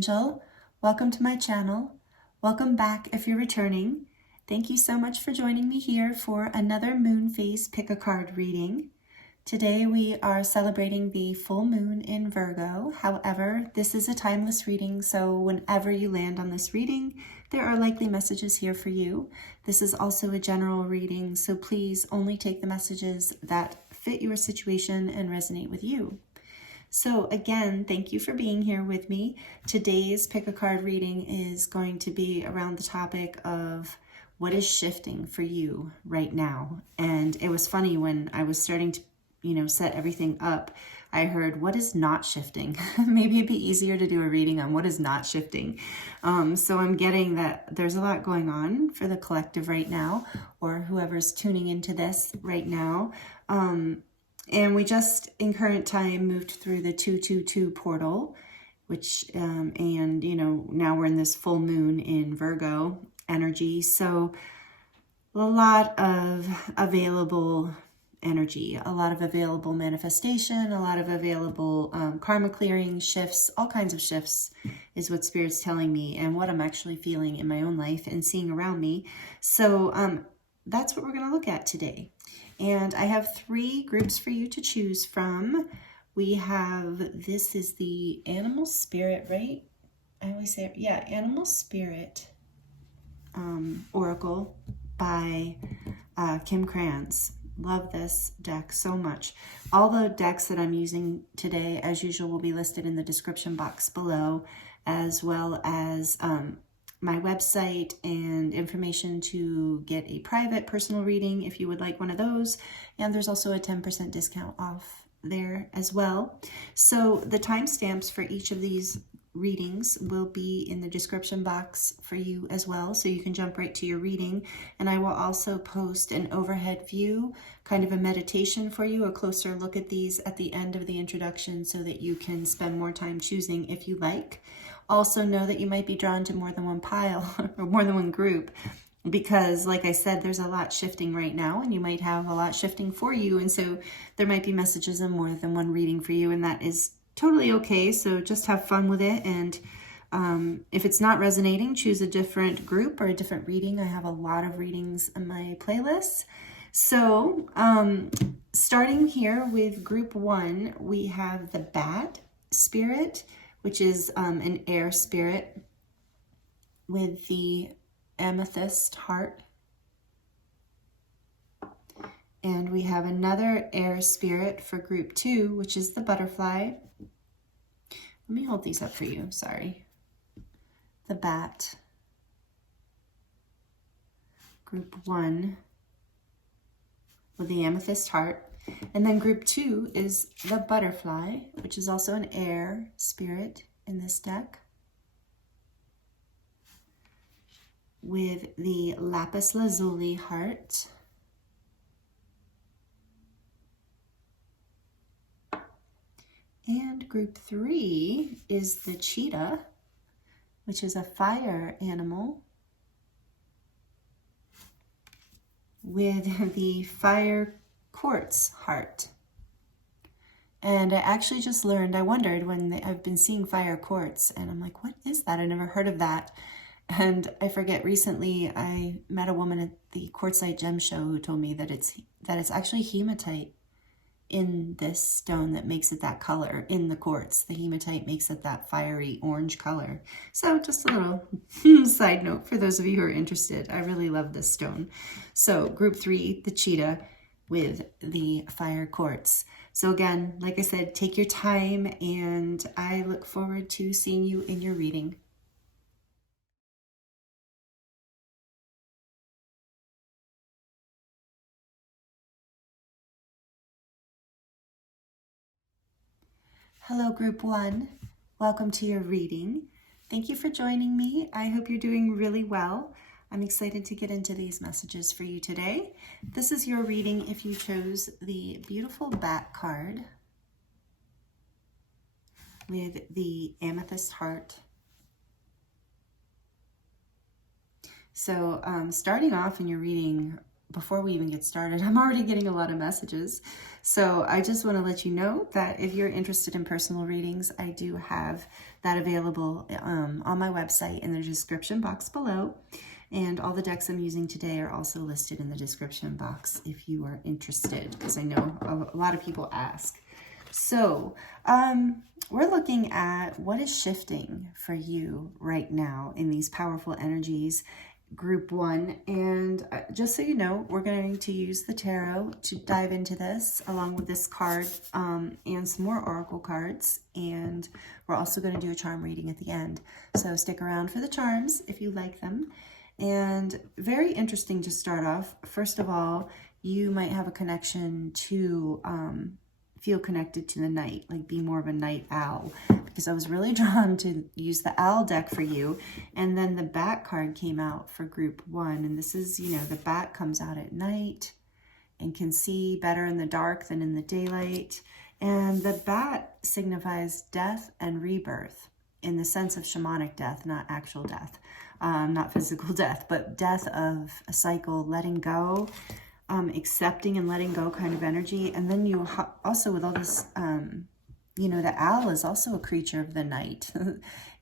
Angel. Welcome to my channel. Welcome back if you're returning. Thank you so much for joining me here for another moon phase pick a card reading. Today we are celebrating the full moon in Virgo. However, this is a timeless reading, so whenever you land on this reading, there are likely messages here for you. This is also a general reading, so please only take the messages that fit your situation and resonate with you. So again, thank you for being here with me. Today's pick a card reading is going to be around the topic of what is shifting for you right now. And it was funny when I was starting to, set everything up, I heard what is not shifting. Maybe it'd be easier to do a reading on what is not shifting. So I'm getting that there's a lot going on for the collective right now, or whoever's tuning into this right now. And we just, in current time, moved through the 222 portal, which, now we're in this full moon in Virgo energy. So a lot of available energy, a lot of available manifestation, a lot of available karma clearing shifts, all kinds of shifts is what Spirit's telling me and what I'm actually feeling in my own life and seeing around me. So that's what we're going to look at today. And I have 3 groups for you to choose from. We have, this is the Animal Spirit, right? I always say, yeah, Animal Spirit Oracle by Kim Krantz. Love this deck so much. All the decks that I'm using today, as usual, will be listed in the description box below, as well as my website and information to get a private personal reading if you would like one of those. And there's also a 10% discount off there as well. So the timestamps for each of these readings will be in the description box for you as well, so you can jump right to your reading. And I will also post an overhead view, kind of a meditation for you, a closer look at these at the end of the introduction so that you can spend more time choosing if you like. Also know that you might be drawn to more than one pile or more than one group because, like I said, there's a lot shifting right now and you might have a lot shifting for you. And so there might be messages in more than one reading for you, and that is totally okay. So just have fun with it. And if it's not resonating, choose a different group or a different reading. I have a lot of readings in my playlist. So starting here with group 1, we have the Bat Spirit, which is an air spirit with the Amethyst heart. And we have another air spirit for group 2, which is the Butterfly. Let me hold these up for you, sorry. The Bat. Group 1 with the Amethyst heart. And then group 2 is the Butterfly, which is also an air spirit in this deck, with the Lapis Lazuli heart. And group 3 is the Cheetah, which is a fire animal, with the fire Quartz heart. And I actually just learned, I wondered when I've been seeing fire quartz, and I'm like, what is that? I never heard of that. And I forget, recently I met a woman at the Quartzite Gem Show who told me that it's actually hematite in this stone that makes it that color in the quartz. The hematite makes it that fiery orange color. So just a little side note for those of you who are interested. I really love this stone. So group 3, the Cheetah with the fire quartz. So again, like I said, take your time, and I look forward to seeing you in your reading. Hello, group 1. Welcome to your reading. Thank you for joining me. I hope you're doing really well. I'm excited to get into these messages for you today. This is your reading if you chose the beautiful Bat card with the Amethyst heart. So starting off in your reading, before we even get started, I'm already getting a lot of messages. So I just want to let you know that if you're interested in personal readings, I do have that available on my website in the description box below. And all the decks I'm using today are also listed in the description box if you are interested, because I know a lot of people ask. So we're looking at what is shifting for you right now in these powerful energies, group 1. And just so you know, we're going to use the tarot to dive into this along with this card and some more oracle cards. And we're also going to do a charm reading at the end. So stick around for the charms if you like them. And very interesting to start off. First of all, you might have a connection to feel connected to the night, like be more of a night owl, because I was really drawn to use the owl deck for you. And then the bat card came out for group 1. And this is, you know, the bat comes out at night and can see better in the dark than in the daylight. And the bat signifies death and rebirth in the sense of shamanic death, not actual death, not physical death, but death of a cycle, letting go, accepting and letting go kind of energy. And then you also, with all this, you know, the owl is also a creature of the night,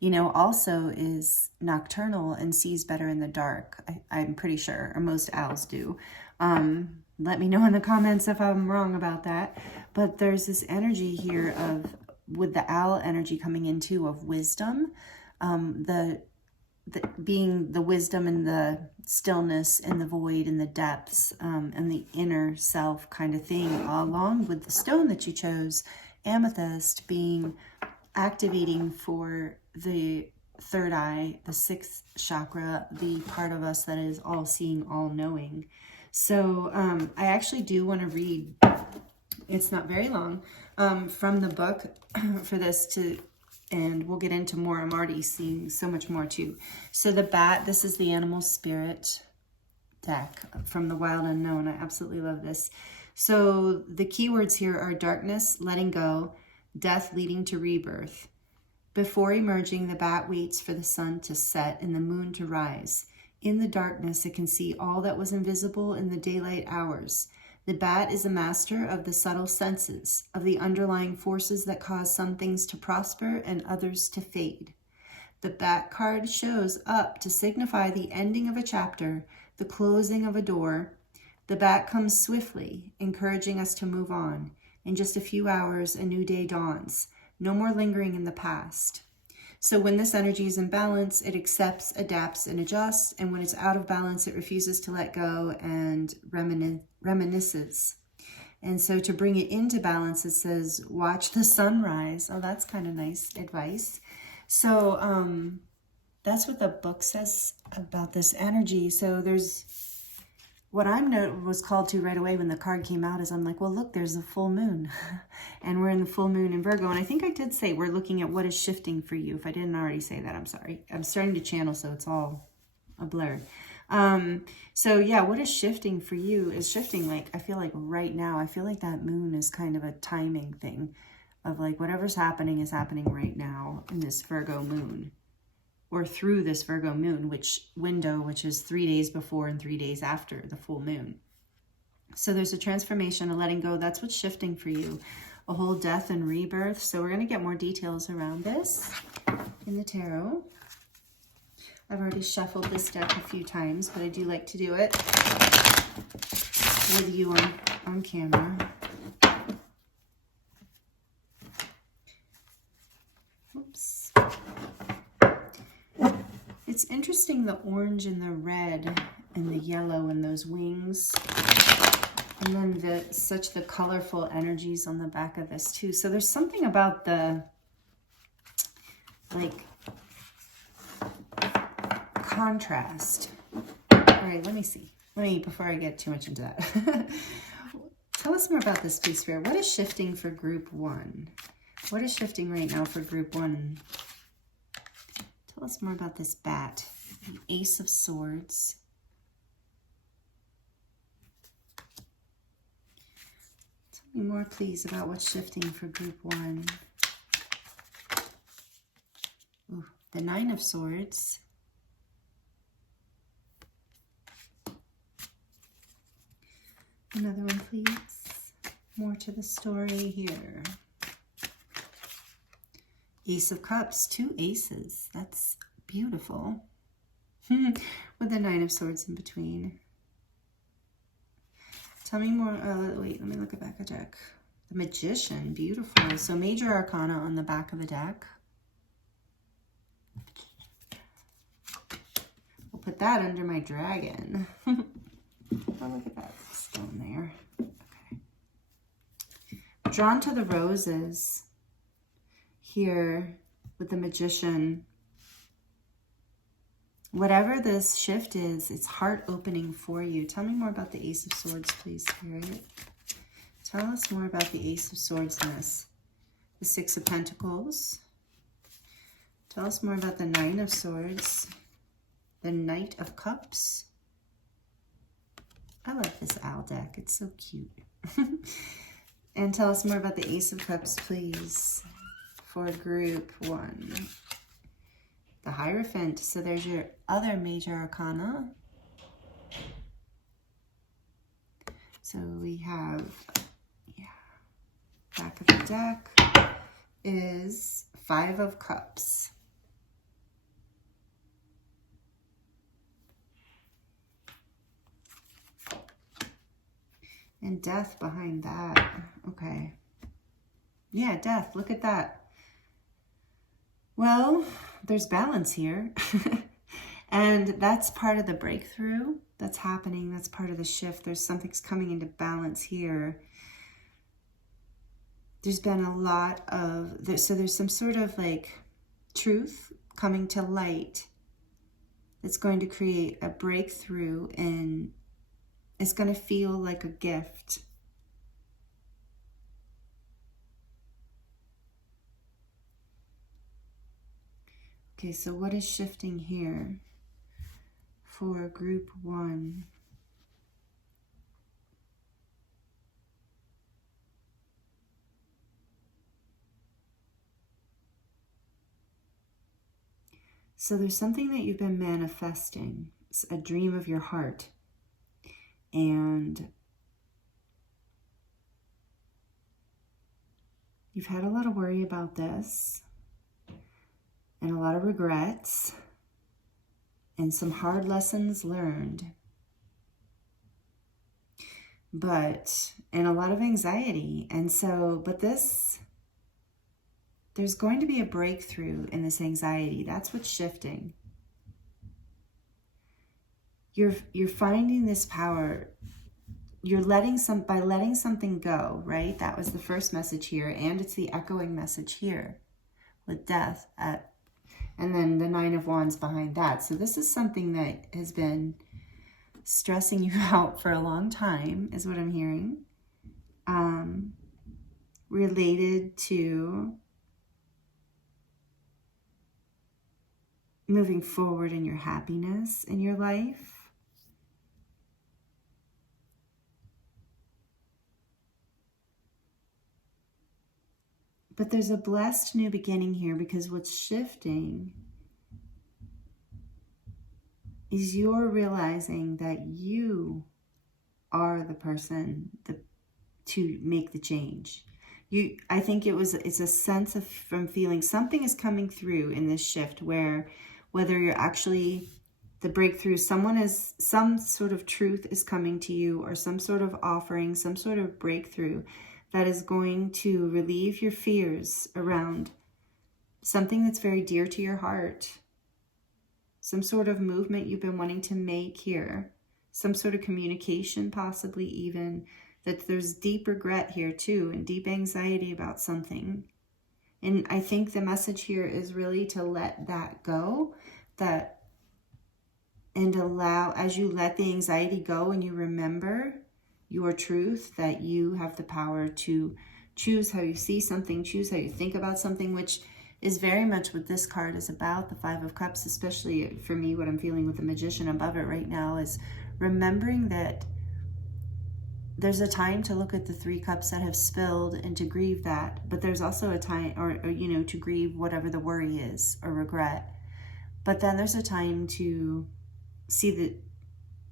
you know, also is nocturnal and sees better in the dark. I'm pretty sure, or most owls do. Let me know in the comments if I'm wrong about that. But there's this energy here of, with the owl energy coming into, of wisdom, being the wisdom in the stillness, in the void, in the depths, and the inner self kind of thing, along with the stone that you chose, Amethyst, being activating for the third eye, the 6th chakra, the part of us that is all seeing, all knowing. So I actually do want to read, it's not very long, from the book for this and we'll get into more. I'm already seeing so much more too. So the bat, this is the animal spirit deck from the Wild Unknown. I absolutely love this. So the keywords here are darkness, letting go, death leading to rebirth. Before emerging, the bat waits for the sun to set and the moon to rise. In the darkness, it can see all that was invisible in the daylight hours. The bat is a master of the subtle senses, of the underlying forces that cause some things to prosper and others to fade. The bat card shows up to signify the ending of a chapter, the closing of a door. The bat comes swiftly, encouraging us to move on. In just a few hours, a new day dawns. No more lingering in the past. So when this energy is in balance, it accepts, adapts, and adjusts. And when it's out of balance, it refuses to let go and reminisces. And so to bring it into balance, it says, watch the sunrise. Oh, that's kind of nice advice. So that's what the book says about this energy. So there's, what I was called to right away when the card came out is I'm like, well, look, there's a full moon. And we're in the full moon in Virgo. And I think I did say we're looking at what is shifting for you. If I didn't already say that, I'm sorry. I'm starting to channel, so it's all a blur. So yeah, what is shifting for you is shifting, like, I feel like right now, I feel like that moon is kind of a timing thing of like whatever's happening is happening right now in this Virgo moon, or through this Virgo moon, which is 3 days before and 3 days after the full moon. So there's a transformation, a letting go. That's what's shifting for you, a whole death and rebirth. So we're going to get more details around this in the tarot. I've already shuffled this deck a few times, but I do like to do it with you on camera. Oops. It's interesting, the orange and the red and the yellow and those wings. And then the colorful energies on the back of this too. So there's something about the, like, contrast. All right, let me see. Before I get too much into that. Tell us more about this, please, Spirit. What is shifting for group 1? What is shifting right now for group 1? Tell us more about this bat. The Ace of Swords. Tell me more, please, about what's shifting for group 1. Ooh, the Nine of Swords. Another one, please. More to the story here. Ace of Cups, 2 aces. That's beautiful. With the 9 of Swords in between. Tell me more. Wait, let me look at the back of the deck. The Magician, beautiful. So major arcana on the back of the deck. We'll put that under my dragon. Oh, look at that stone there. Okay. Drawn to the Roses here with the Magician. Whatever this shift is, it's heart opening for you. Tell me more about the Ace of Swords, please, Spirit. Tell us more about the Ace of Swords in this. The 6 of Pentacles. Tell us more about the 9 of Swords. The Knight of Cups. I love this owl deck. It's so cute. And tell us more about the Ace of Cups, please, for group 1. The Hierophant. So there's your other major arcana. So we have, back of the deck is 5 of Cups. And Death behind that. Okay. Yeah, Death. Look at that. Well, there's balance here. And that's part of the breakthrough that's happening. That's part of the shift. There's something's coming into balance here. There's been a lot of, so there's some sort of like truth coming to light that's going to create a breakthrough, and it's going to feel like a gift. Okay, so what is shifting here for group 1? So there's something that you've been manifesting. It's a dream of your heart. And you've had a lot of worry about this, and a lot of regrets, and some hard lessons learned, and a lot of anxiety. And so, but there's going to be a breakthrough in this anxiety. That's what's shifting. You're finding this power. You're by letting something go, right? That was the first message here, and it's the echoing message here with Death and then the 9 of Wands behind that. So this is something that has been stressing you out for a long time, is what I'm hearing. Related to moving forward in your happiness in your life. But there's a blessed new beginning here, because what's shifting is you're realizing that you are the person to make the change. I think it's a sense of from feeling something is coming through in this shift, where whether you're actually the breakthrough, some sort of truth is coming to you, or some sort of offering, some sort of breakthrough that is going to relieve your fears around something that's very dear to your heart. Some sort of movement you've been wanting to make here. Some sort of communication, possibly even. That there's deep regret here too, and deep anxiety about something. And I think the message here is really to let that go. And allow, as you let the anxiety go and you remember your truth, that you have the power to choose how you see something, choose how you think about something, which is very much what this card is about, the 5 of Cups, especially for me, what I'm feeling with the Magician above it right now is remembering that there's a time to look at the 3 cups that have spilled and to grieve that, but there's also a time, or to grieve whatever the worry is or regret. But then there's a time to see that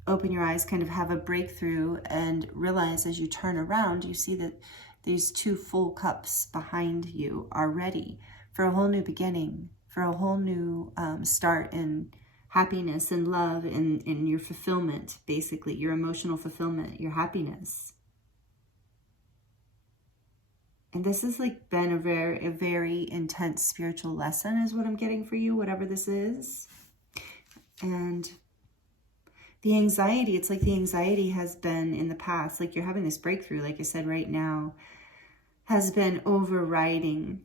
open your eyes, kind of have a breakthrough, and realize as you turn around, you see that these 2 full cups behind you are ready for a whole new beginning, for a whole new start in happiness and love and in your fulfillment, basically, your emotional fulfillment, your happiness. And this has like been a very intense spiritual lesson is what I'm getting for you, whatever this is. And the anxiety, it's like the anxiety has been in the past, like you're having this breakthrough, like I said right now, has been overriding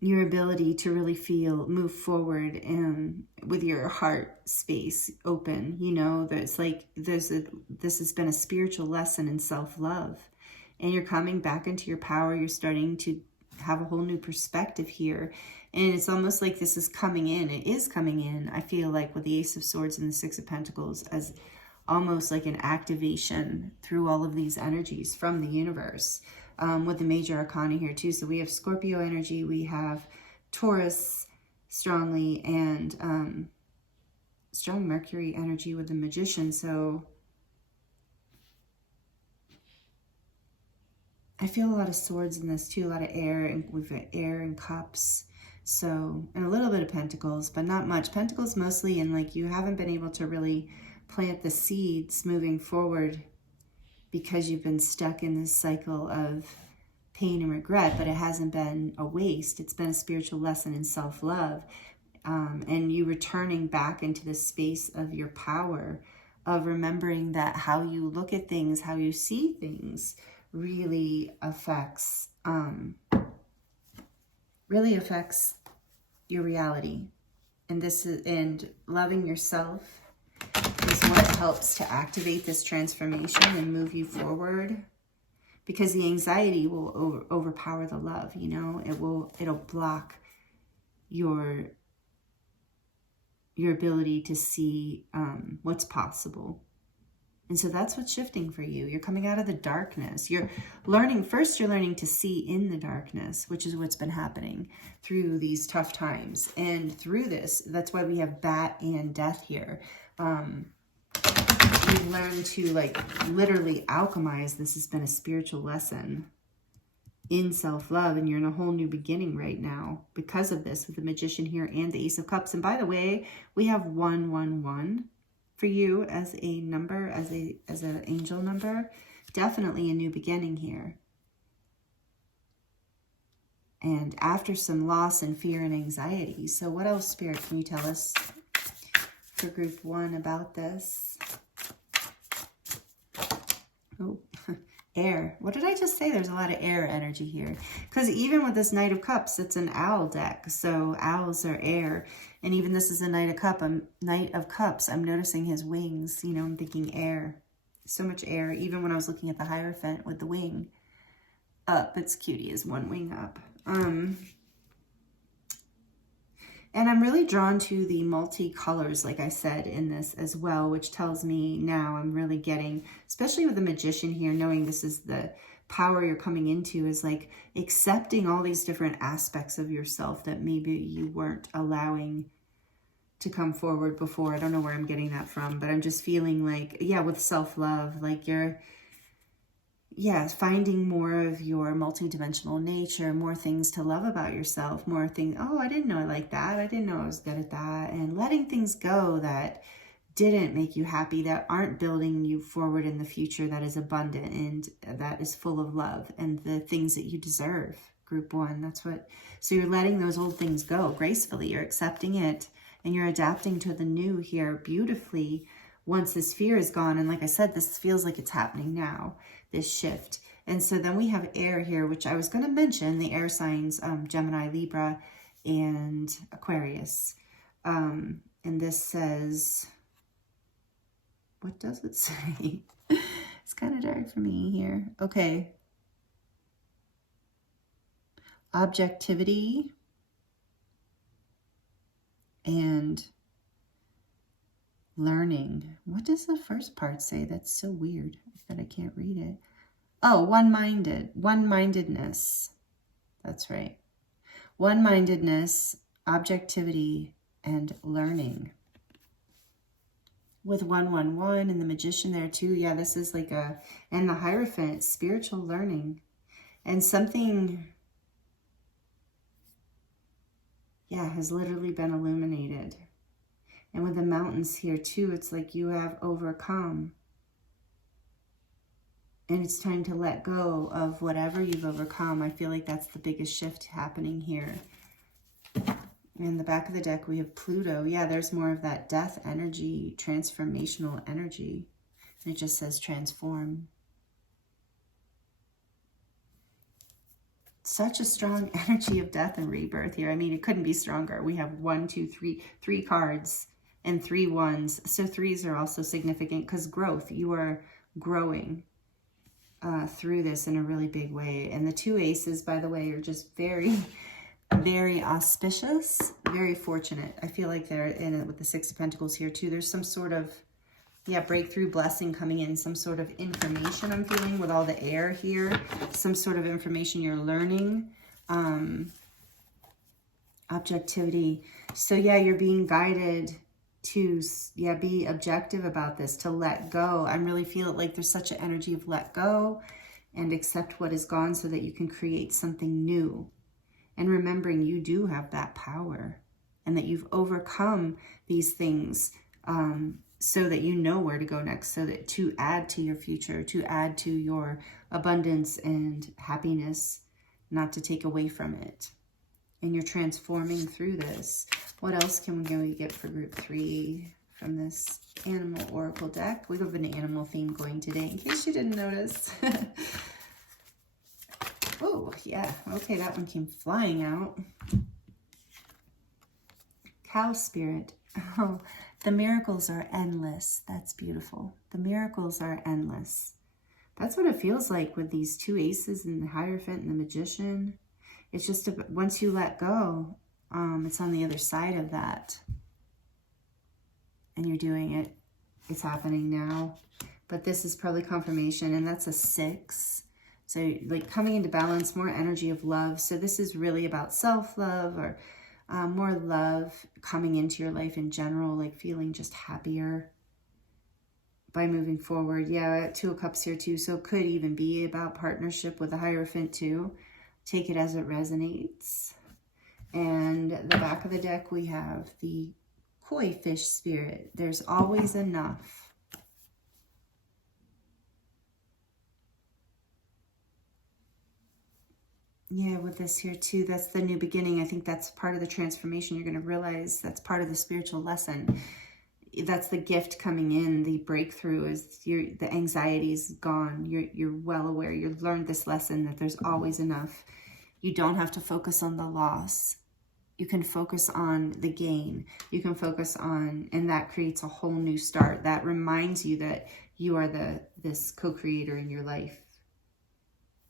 your ability to really move forward and with your heart space open. You know, there's like, this has been a spiritual lesson in self-love. And you're coming back into your power. You're starting to have a whole new perspective here. And it's almost like this is coming in. It is coming in, I feel like, with the Ace of Swords and the Six of Pentacles as almost like an activation through all of these energies from the universe. With the major arcana here too. So we have Scorpio energy, we have Taurus strongly, and strong Mercury energy with the Magician. So I feel a lot of swords in this too, a lot of air, and we've got air and cups. So, and a little bit of pentacles, but not much. Pentacles mostly in like you haven't been able to really plant the seeds moving forward because you've been stuck in this cycle of pain and regret, but it hasn't been a waste. It's been a spiritual lesson in self-love, and you returning back into the space of your power, of remembering that how you look at things, how you see things, really affects your reality. And loving yourself is what helps to activate this transformation and move you forward, because the anxiety will overpower the love. You know, it'll block your ability to see what's possible. And so that's what's shifting for you. You're coming out of the darkness. You're learning to see in the darkness, which is what's been happening through these tough times. And through this, that's why we have bat and death here. We've learned to like literally alchemize. This has been a spiritual lesson in self-love, and you're in a whole new beginning right now because of this, with the Magician here and the Ace of Cups. And by the way, we have 111 for you as a number, as an angel number. Definitely a new beginning here. And after some loss and fear and anxiety. So what else, Spirit, can you tell us for group 1 about this? Oh, air. What did I just say? There's a lot of air energy here. Because even with this Knight of Cups, it's an owl deck. So owls are air. And even this is a Knight of Cups. I'm noticing his wings. You know, I'm thinking air. So much air. Even when I was looking at the Hierophant with the wing up. It's cute. He has one wing up. And I'm really drawn to the multi-colors, like I said, in this as well, which tells me now I'm really getting, especially with the Magician here, knowing this is the power you're coming into, is like accepting all these different aspects of yourself that maybe you weren't allowing to come forward before. I don't know where I'm getting that from, but I'm just feeling like, yeah, with self-love, like you're, yeah, finding more of your multidimensional nature, more things to love about yourself, more things, oh, I didn't know I liked that. I didn't know I was good at that. And letting things go that didn't make you happy, that aren't building you forward in the future, that is abundant and that is full of love and the things that you deserve. Group 1, that's what, so you're letting those old things go gracefully. You're accepting it and you're adapting to the new here beautifully once this fear is gone. And like I said, this feels like it's happening now, this shift. And so then we have air here, which I was going to mention, the air signs, Gemini, Libra, and Aquarius. And this says, what does it say? It's kind of dark for me here. Okay. Objectivity and learning. What does the first part say? That's so weird that I can't read it. Oh, one-mindedness. That's right. One-mindedness, objectivity, and learning. with 111 and the Magician there too. Yeah, this is like and the Hierophant, spiritual learning. And something, yeah, has literally been illuminated. And with the mountains here too, it's like you have overcome. And it's time to let go of whatever you've overcome. I feel like that's the biggest shift happening here. In the back of the deck, we have Pluto. Yeah, there's more of that death energy, transformational energy. And it just says transform. Such a strong energy of death and rebirth here. I mean, it couldn't be stronger. We have 1, 2, 3, 3 cards and 3 ones. So 3s are also significant because growth. You are growing through this in a really big way. And the 2 aces, by the way, are just very, very auspicious, very fortunate. I feel like they're in it with the 6 of Pentacles here too. There's some sort of, yeah, breakthrough blessing coming in, some sort of information I'm feeling with all the air here, some sort of information you're learning, objectivity. So yeah, you're being guided to, yeah, be objective about this, to let go. I really feel like there's such an energy of let go and accept what is gone so that you can create something new. And remembering you do have that power and that you've overcome these things, so that you know where to go next, so that to add to your future, to add to your abundance and happiness, not to take away from it. And you're transforming through this. What else can we get for group 3 from this animal oracle deck? We have an animal theme going today, in case you didn't notice. Oh, yeah. Okay, that one came flying out. Cow spirit. Oh, the miracles are endless. That's beautiful. The miracles are endless. That's what it feels like with these 2 aces and the Hierophant and the Magician. It's just, once you let go, it's on the other side of that. And you're doing it. It's happening now. But this is probably confirmation, and that's a 6. So like coming into balance, more energy of love. So this is really about self-love, or more love coming into your life in general, like feeling just happier by moving forward. Yeah, 2 of Cups here too. So it could even be about partnership with the Hierophant too. Take it as it resonates. And the back of the deck, we have the Koi fish spirit. There's always enough. Yeah, with this here too, that's the new beginning. I think that's part of the transformation. You're going to realize that's part of the spiritual lesson. That's the gift coming in. The breakthrough is the anxiety's gone. You're well aware. You've learned this lesson that there's always enough. You don't have to focus on the loss. You can focus on the gain. You can focus on, and that creates a whole new start. That reminds you that you are this co-creator in your life.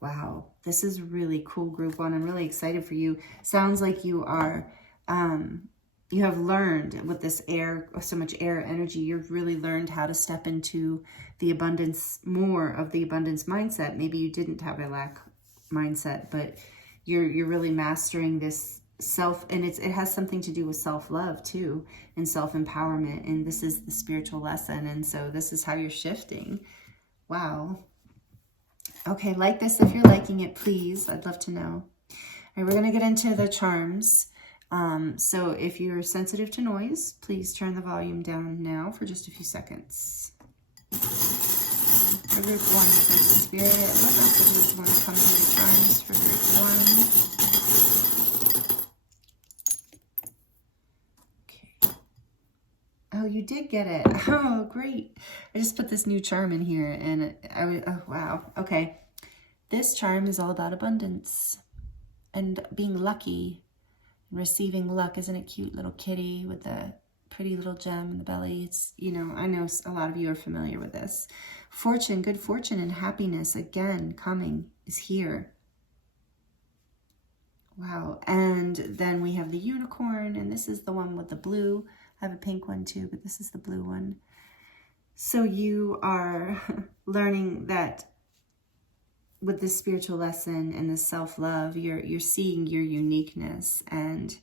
Wow, this is really cool, group 1. I'm really excited for you. Sounds like you are, you have learned with this air, so much air energy, you've really learned how to step into the abundance, more of the abundance mindset. Maybe you didn't have a lack mindset, but you're really mastering this self, and it has something to do with self-love too, and self-empowerment. And this is the spiritual lesson. And so this is how you're shifting. Wow. Okay, like this if you're liking it, please. I'd love to know. All right, we're going to get into the charms. So if you're sensitive to noise, please turn the volume down now for just a few seconds. For group 1, please, Spirit, what messages want to come through the charms for group 1? Okay. Oh, you did get it. Oh, great. I just put this new charm in here, and oh, wow. Okay. This charm is all about abundance and being lucky and receiving luck. Isn't it cute? Little kitty with the pretty little gem in the belly. It's, you know, I know a lot of you are familiar with this. Fortune, good fortune and happiness, again, coming, is here. Wow. And then we have the unicorn, and this is the one with the blue. I have a pink one too, but this is the blue one. So you are learning that with this spiritual lesson and the self-love, you're seeing your uniqueness, and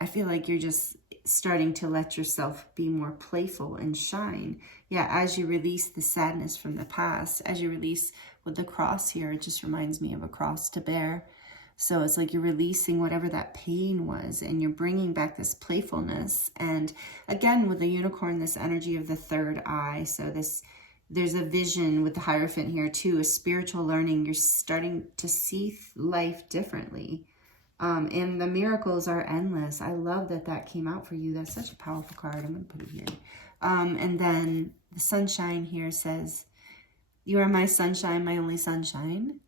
I feel like you're just starting to let yourself be more playful and shine. Yeah, as you release the sadness from the past, as you release with the cross here, it just reminds me of a cross to bear. So it's like you're releasing whatever that pain was, and you're bringing back this playfulness. And again, with the unicorn, this energy of the third eye. So there's a vision with the Hierophant here too, a spiritual learning. You're starting to see life differently. And the miracles are endless. I love that that came out for you. That's such a powerful card. I'm going to put it here. And then the sunshine here says, you are my sunshine, my only sunshine.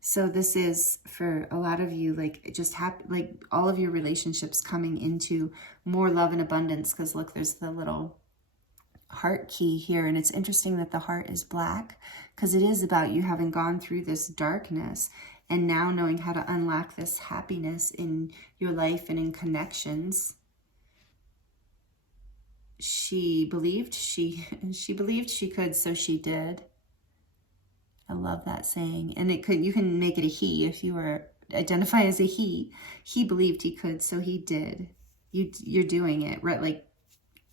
So this is for a lot of you, like just happy, like all of your relationships coming into more love and abundance. Because look, there's the little heart key here. And it's interesting that the heart is black, because it is about you having gone through this darkness and now knowing how to unlock this happiness in your life and in connections. She believed she believed she could, so she did. I love that saying. And it could, you can make it a he if you were identify as a he. He believed he could, so he did. You're doing it, right? Like,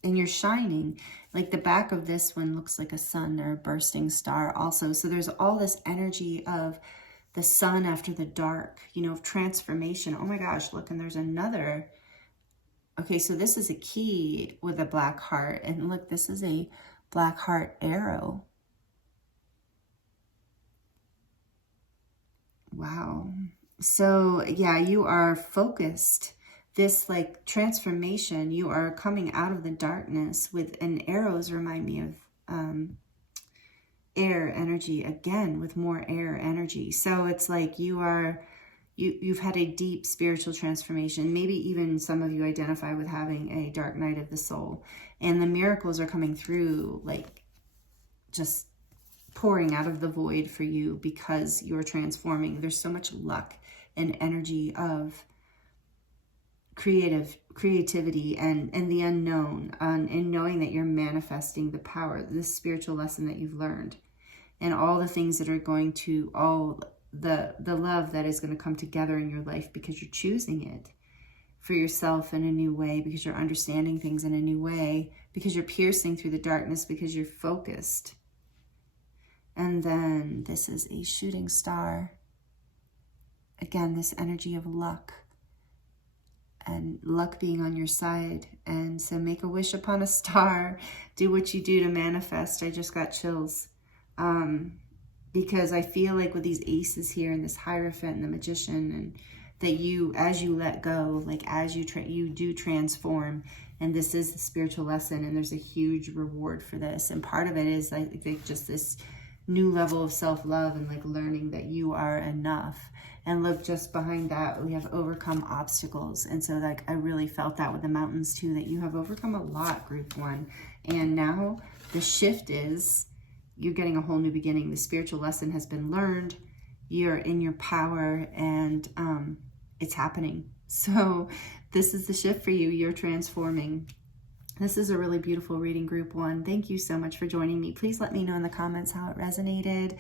and you're shining. Like the back of this one looks like a sun or a bursting star also. So there's all this energy of the sun after the dark, you know, of transformation. Oh my gosh, look, and there's another. Okay, so this is a key with a black heart. And look, this is a black heart arrow. Wow. So yeah, you are focused. This like transformation, you are coming out of the darkness with, and arrows remind me of air energy again, with more air energy. So it's like you've had a deep spiritual transformation. Maybe even some of you identify with having a dark night of the soul, and the miracles are coming through, like just pouring out of the void for you because you're transforming. There's so much luck and energy of creativity and the unknown, and knowing that you're manifesting the power, this spiritual lesson that you've learned, and all the things that are going to, all the love that is going to come together in your life because you're choosing it for yourself in a new way, because you're understanding things in a new way, because you're piercing through the darkness, because you're focused. And then this is a shooting star. Again, this energy of luck, and luck being on your side. And so make a wish upon a star. Do what you do to manifest. I just got chills. Because I feel like with these aces here and this Hierophant and the Magician, and that you, as you let go, like as you do transform, and this is the spiritual lesson, and there's a huge reward for this. And part of it is like just this new level of self-love and like learning that you are enough. And look, just behind that, we have overcome obstacles. And so like I really felt that with the mountains too, that you have overcome a lot, group one. And now the shift is you're getting a whole new beginning. The spiritual lesson has been learned. You're in your power, and it's happening. So this is the shift for you. You're transforming. This is a really beautiful reading, group one. Thank you so much for joining me. Please let me know in the comments how it resonated.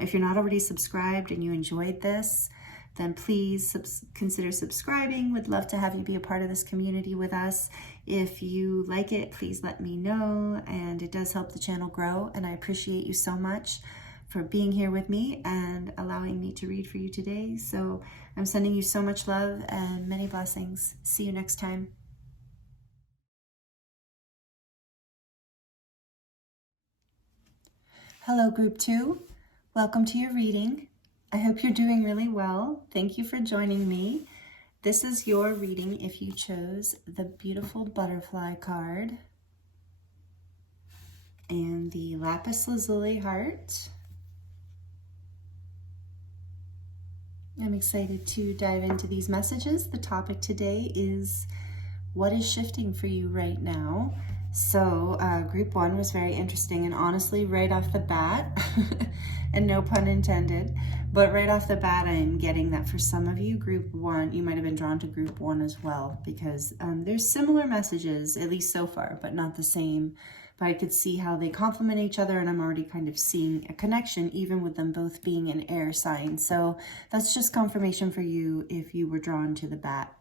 If you're not already subscribed and you enjoyed this, then please consider subscribing. Would love to have you be a part of this community with us. If you like it, please let me know, and it does help the channel grow, and I appreciate you so much for being here with me and allowing me to read for you today. So I'm sending you so much love and many blessings. See you next time. Hello, group two. Welcome to your reading. I hope you're doing really well. Thank you for joining me. This is your reading if you chose the beautiful butterfly card and the Lapis Lazuli heart. I'm excited to dive into these messages. The topic today is what is shifting for you right now. So group one was very interesting, and honestly, right off the bat, and no pun intended, but right off the bat, I'm getting that for some of you, group one, you might have been drawn to group one as well, because there's similar messages, at least so far, but not the same. But I could see how they complement each other, and I'm already kind of seeing a connection, even with them both being an air sign. So that's just confirmation for you if you were drawn to the bat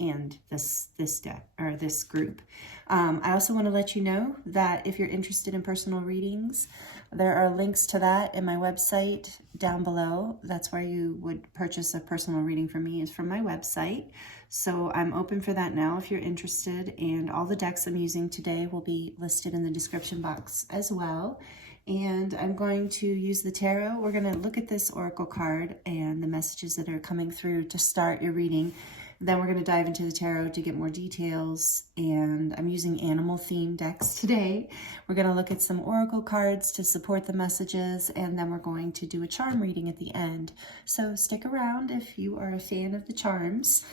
and this deck or this group. I also want to let you know that if you're interested in personal readings, there are links to that in my website down below. That's where you would purchase a personal reading from me, is from my website. So I'm open for that now if you're interested, and all the decks I'm using today will be listed in the description box as well. And I'm going to use the tarot. We're going to look at this oracle card and the messages that are coming through to start your reading. Then we're going to dive into the tarot to get more details, and I'm using animal themed decks today. We're going to look at some oracle cards to support the messages, and then we're going to do a charm reading at the end. So stick around if you are a fan of the charms.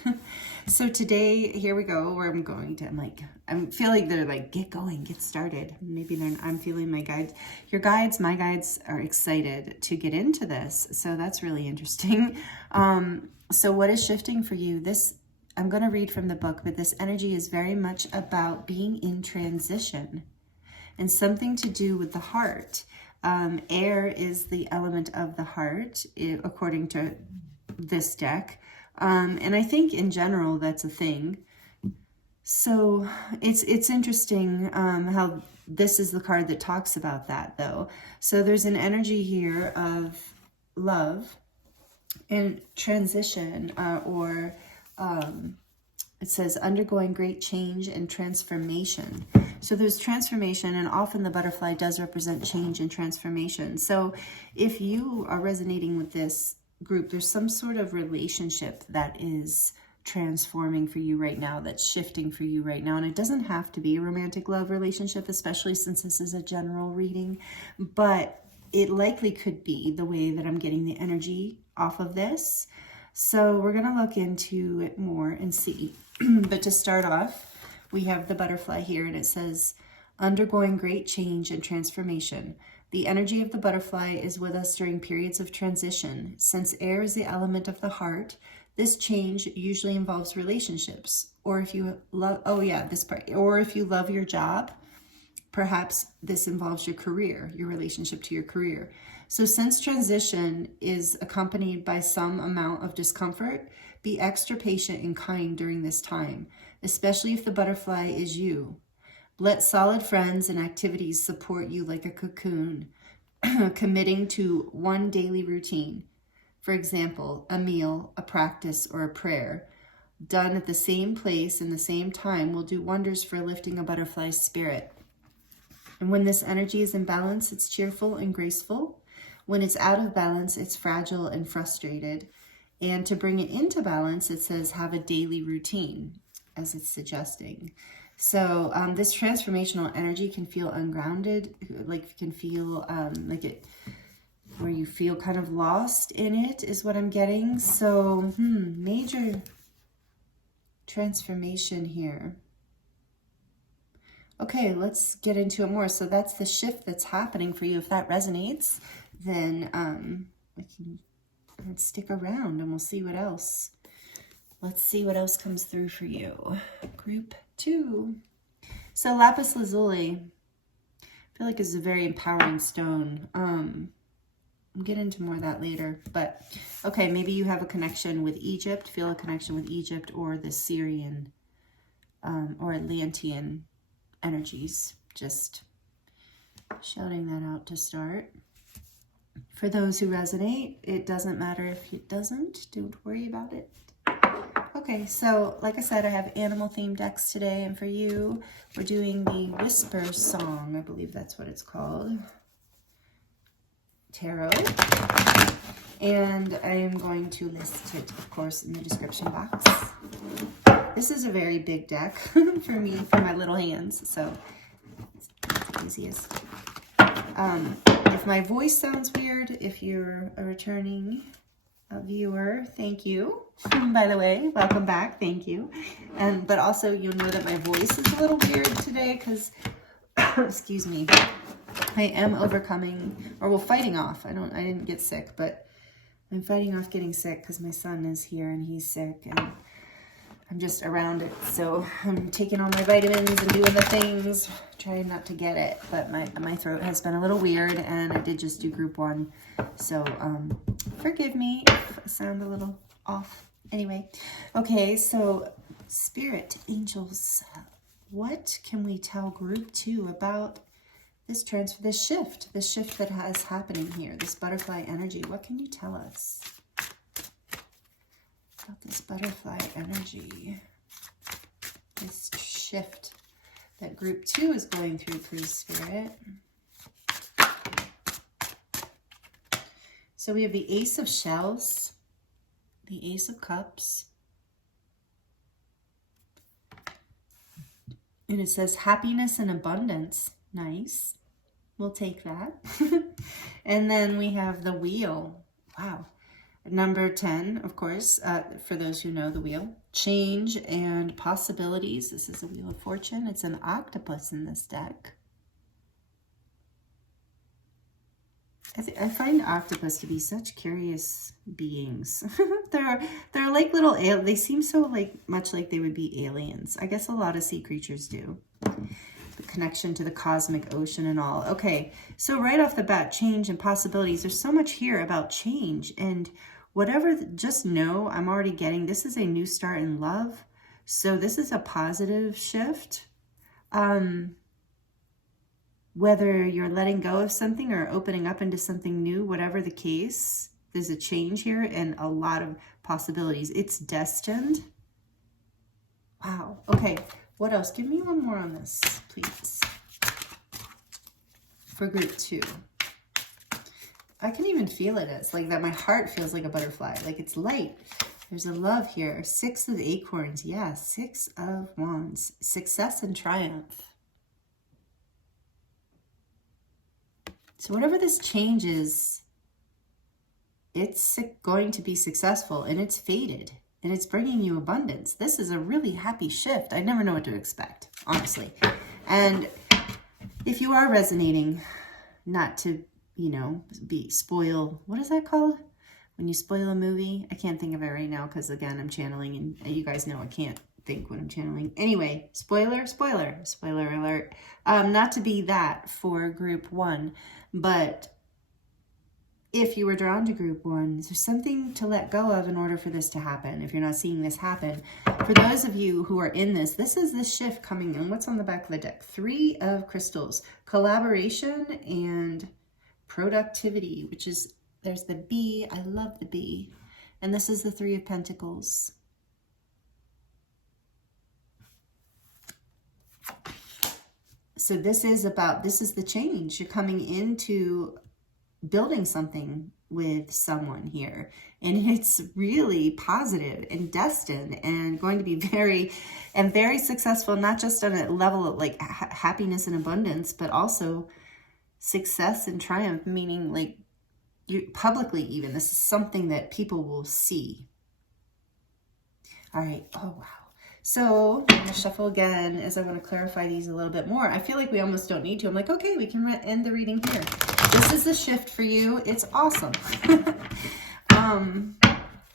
So today, here we go, where I'm going to, I feel like they're like, get going, get started. Maybe I'm feeling my guides, my guides are excited to get into this. So that's really interesting. So what is shifting for you? I'm going to read from the book, but this energy is very much about being in transition and something to do with the heart. Air is the element of the heart, according to this deck. And I think in general, that's a thing. So it's interesting how this is the card that talks about that, though. So there's an energy here of love and transition, it says undergoing great change and transformation. So there's transformation, and often the butterfly does represent change and transformation. So if you are resonating with this group, there's some sort of relationship that is transforming for you right now, that's shifting for you right now. And it doesn't have to be a romantic love relationship, especially since this is a general reading, but it likely could be the way that I'm getting the energy off of this. So we're going to look into it more and see. But to start off, we have the butterfly here, and it says, undergoing great change and transformation. The energy of the butterfly is with us during periods of transition. Since air is the element of the heart, this change usually involves relationships. Or if you love, or if you love your job, perhaps this involves your career, your relationship to your career. So since transition is accompanied by some amount of discomfort, be extra patient and kind during this time, especially if the butterfly is you. Let solid friends and activities support you like a cocoon, committing to one daily routine. For example, a meal, a practice, or a prayer done at the same place and the same time will do wonders for lifting a butterfly's spirit. And when this energy is in balance, it's cheerful and graceful. When it's out of balance, it's fragile and frustrated. And to bring it into balance, it says have a daily routine, as it's suggesting. So this transformational energy can feel ungrounded, can feel where you feel kind of lost in it, is what I'm getting. So major transformation here. Okay, let's get into it more. So that's the shift that's happening for you. If that resonates, then let's stick around and we'll see what else. Let's see what else comes through for you. Group 2. So Lapis Lazuli, I feel like is a very empowering stone. I'll get into more of that later. But okay, maybe you have a connection with Egypt, feel a connection with Egypt, or the Syrian or Atlantean energies. Just shouting that out to start. For those who resonate, it doesn't matter if it doesn't. Don't worry about it. Okay, so like I said, I have animal themed decks today, and for you, we're doing the Whisper Song. I believe that's what it's called. Tarot. And I am going to list it, of course, in the description box. This is a very big deck for me, for my little hands, so it's the easiest. If my voice sounds weird, if you're a returning viewer, thank you. By the way, welcome back, thank you. But also, you'll know that my voice is a little weird today because, excuse me, I am fighting off. I didn't get sick, but I'm fighting off getting sick because my son is here and he's sick, and I'm just around it. So I'm taking all my vitamins and doing the things, trying not to get it. But my throat has been a little weird, and I did just do group 1. So forgive me if I sound a little off. Anyway, okay, so Spirit, angels, what can we tell group 2 about this transfer, this shift that is happening here, this butterfly energy? What can you tell us about this butterfly energy, this shift that group 2 is going through, please, Spirit? So we have the Ace of Shells, the Ace of Cups, and it says happiness and abundance. Nice. We'll take that. And then we have the Wheel. Wow. Number 10, of course, for those who know the wheel. Change and possibilities. This is a Wheel of Fortune. It's an octopus in this deck. I find octopus to be such curious beings. they're like little, they seem so much like they would be aliens. I guess a lot of sea creatures do. The connection to the cosmic ocean and all. Okay, so right off the bat, change and possibilities. There's so much here about change and whatever, just know I'm already getting, this is a new start in love. So this is a positive shift. Whether you're letting go of something or opening up into something new, whatever the case, there's a change here and a lot of possibilities. It's destined. Wow. Okay. What else? Give me one more on this, please. For group 2. I can even feel it. It's like that. My heart feels like a butterfly. Like it's light. There's a love here. 6 of acorns. Yeah. 6 of wands. Success and triumph. So whatever this change is, it's going to be successful and it's faded and it's bringing you abundance. This is a really happy shift. I never know what to expect, honestly. And if you are resonating, not to, you know, spoil, what is that called? When you spoil a movie? I can't think of it right now because, again, I'm channeling and you guys know I can't think when I'm channeling. Anyway, spoiler alert. Not to be that for group 1, but if you were drawn to group 1, there's something to let go of in order for this to happen. If you're not seeing this happen, for those of you who are in this is this shift coming in. What's on the back of the deck? 3 of crystals, collaboration and productivity, which is, there's the bee. I love the bee. And this is the 3 of pentacles. So this is the change. You're coming into building something with someone here. And it's really positive and destined and going to be very successful, not just on a level of like happiness and abundance, but also success and triumph, meaning like you publicly even. This is something that people will see. All right. Oh, wow. So I'm going to shuffle again as I want to clarify these a little bit more. I feel like we almost don't need to. I'm like, okay, we can end the reading here. This is the shift for you. It's awesome.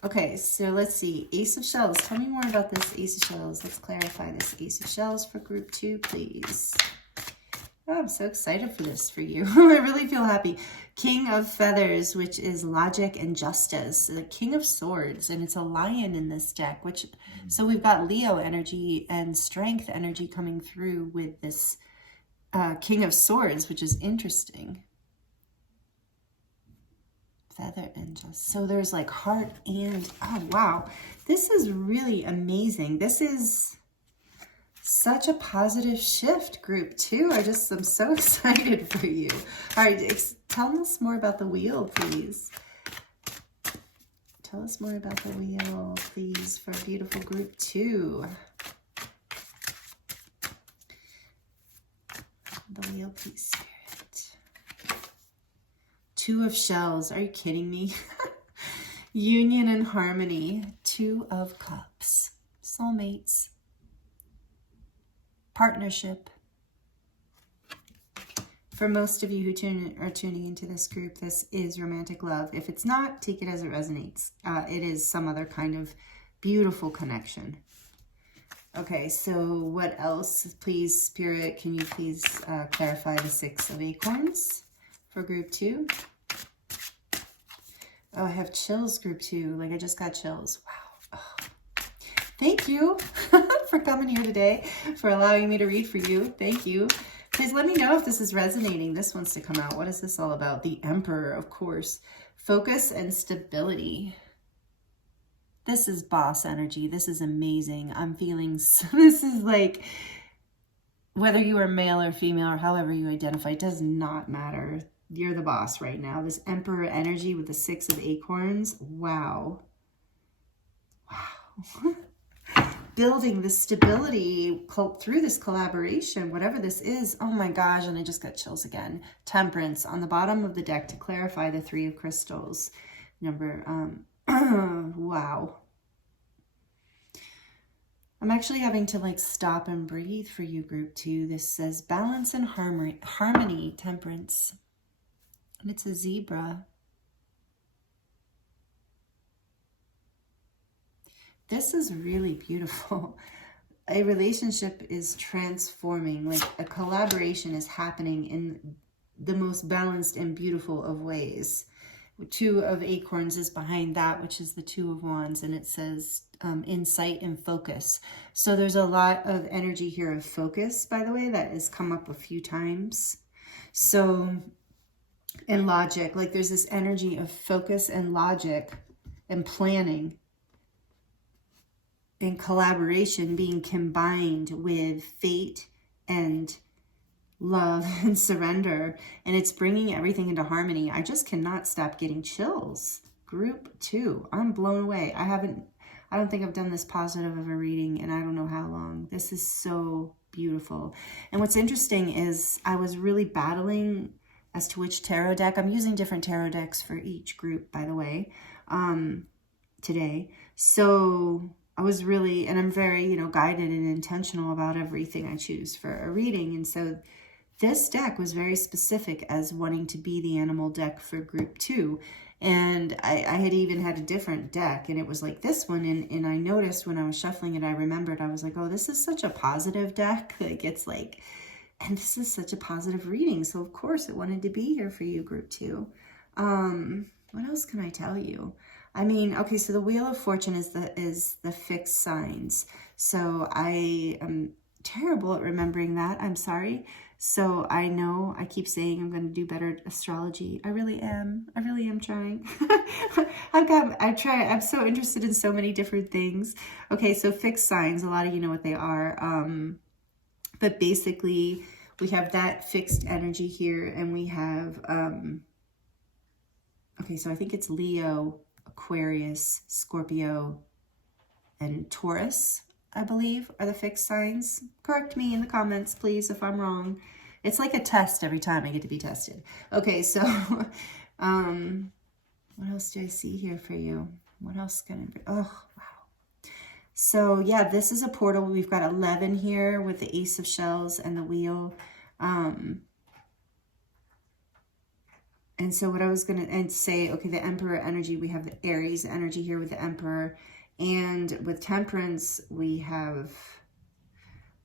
Okay, so let's see. Ace of Shells. Tell me more about this Ace of Shells. Let's clarify this Ace of Shells for group 2, please. Oh, I'm so excited for this for you. I really feel happy. King of Feathers, which is logic and justice. The King of Swords, and it's a lion in this deck, which, so we've got Leo energy and strength energy coming through with this King of Swords, which is interesting. Feather and justice. So there's like heart and, oh, wow. This is really amazing. This is such a positive shift, group 2. I'm so excited for you. All right, tell us more about the wheel, please. Tell us more about the wheel, please, for beautiful group 2. The wheel, please, Spirit. 2 of Shells. Are you kidding me? Union and harmony. 2 of Cups. Soulmates. Partnership. For most of you who are tuning into this group, this is romantic love. If it's not, take it as it resonates. It is some other kind of beautiful connection. Okay, so what else? Please, Spirit, can you please clarify the 6 of acorns for group 2? Oh, I have chills, group 2. Like I just got chills. Wow. Oh. Thank you for coming here today, for allowing me to read for you. Thank you. Please let me know if this is resonating. This wants to come out. What is this all about? The Emperor, of course. Focus and stability. This is boss energy. This is amazing. I'm feeling, this is like, whether you are male or female or however you identify, it does not matter. You're the boss right now. This Emperor energy with the 6 of acorns. Wow. Wow. Building the stability through this collaboration, whatever this is. Oh my gosh, and I just got chills again. Temperance on the bottom of the deck to clarify the 3 of crystals. Wow. I'm actually having to like stop and breathe for you, group 2. This says balance and harmony, temperance. And it's a zebra. This is really beautiful. A relationship is transforming, like a collaboration is happening in the most balanced and beautiful of ways. 2 of acorns is behind that, which is the 2 of wands, and it says insight and focus. So there's a lot of energy here of focus, by the way, that has come up a few times. So, and logic, like there's this energy of focus and logic and planning and collaboration being combined with fate and love and surrender, and it's bringing everything into harmony. I just cannot stop getting chills. Group 2, I'm blown away. I don't think I've done this positive of a reading and I don't know how long. This is so beautiful. And what's interesting is I was really battling as to which tarot deck. I'm using different tarot decks for each group, by the way, today. So I was really, and I'm very, guided and intentional about everything I choose for a reading. And so this deck was very specific as wanting to be the animal deck for group 2. And I had even had a different deck, and it was like this one. And I noticed when I was shuffling it, I remembered, I was like, oh, this is such a positive deck. Like, it's like, and this is such a positive reading. So of course it wanted to be here for you, group 2. What else can I tell you? I mean, okay, so the Wheel of Fortune is the fixed signs. So I am terrible at remembering that. I'm sorry. So I know I keep saying I'm going to do better at astrology. I really am. I really am trying. I'm so interested in so many different things. Okay, so fixed signs, a lot of you know what they are. But basically we have that fixed energy here, and we have, okay, so I think it's Leo, Aquarius, Scorpio, and Taurus, I believe, are the fixed signs. Correct me in the comments, please, if I'm wrong. It's like a test every time I get to be tested. Okay, so what else do I see here for you? What else can I be? Oh, wow. So yeah, this is a portal. We've got 11 here with the Ace of Shells and the Wheel. And so what I was going to say, okay, the Emperor energy, we have the Aries energy here with the Emperor. And with Temperance, we have,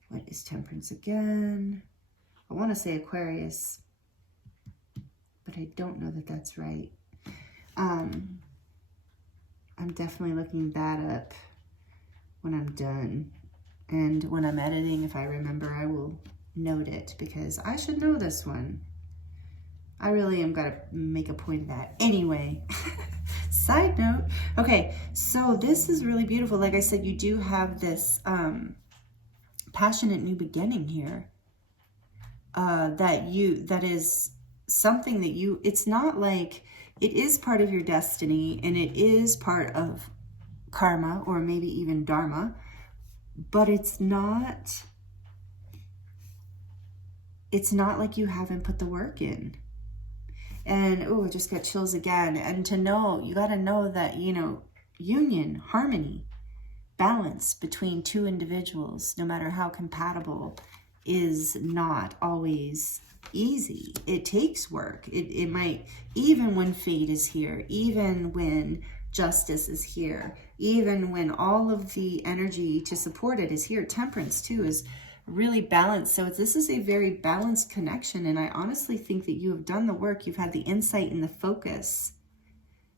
what is Temperance again? I want to say Aquarius, but I don't know that that's right. I'm definitely looking that up when I'm done. And when I'm editing, if I remember, I will note it, because I should know this one. I really am going to make a point of that. Anyway, side note. Okay, so this is really beautiful. Like I said, you do have this passionate new beginning here. That is something that it's not like, it is part of your destiny, and it is part of karma, or maybe even dharma, but it's not like you haven't put the work in. And, oh, I just got chills again. And to know, you got to know that, union, harmony, balance between 2 individuals, no matter how compatible, is not always easy. It takes work. It might, even when fate is here, even when justice is here, even when all of the energy to support it is here. Temperance, too, is really balanced. So this is a very balanced connection, and I honestly think that you have done the work. You've had the insight and the focus,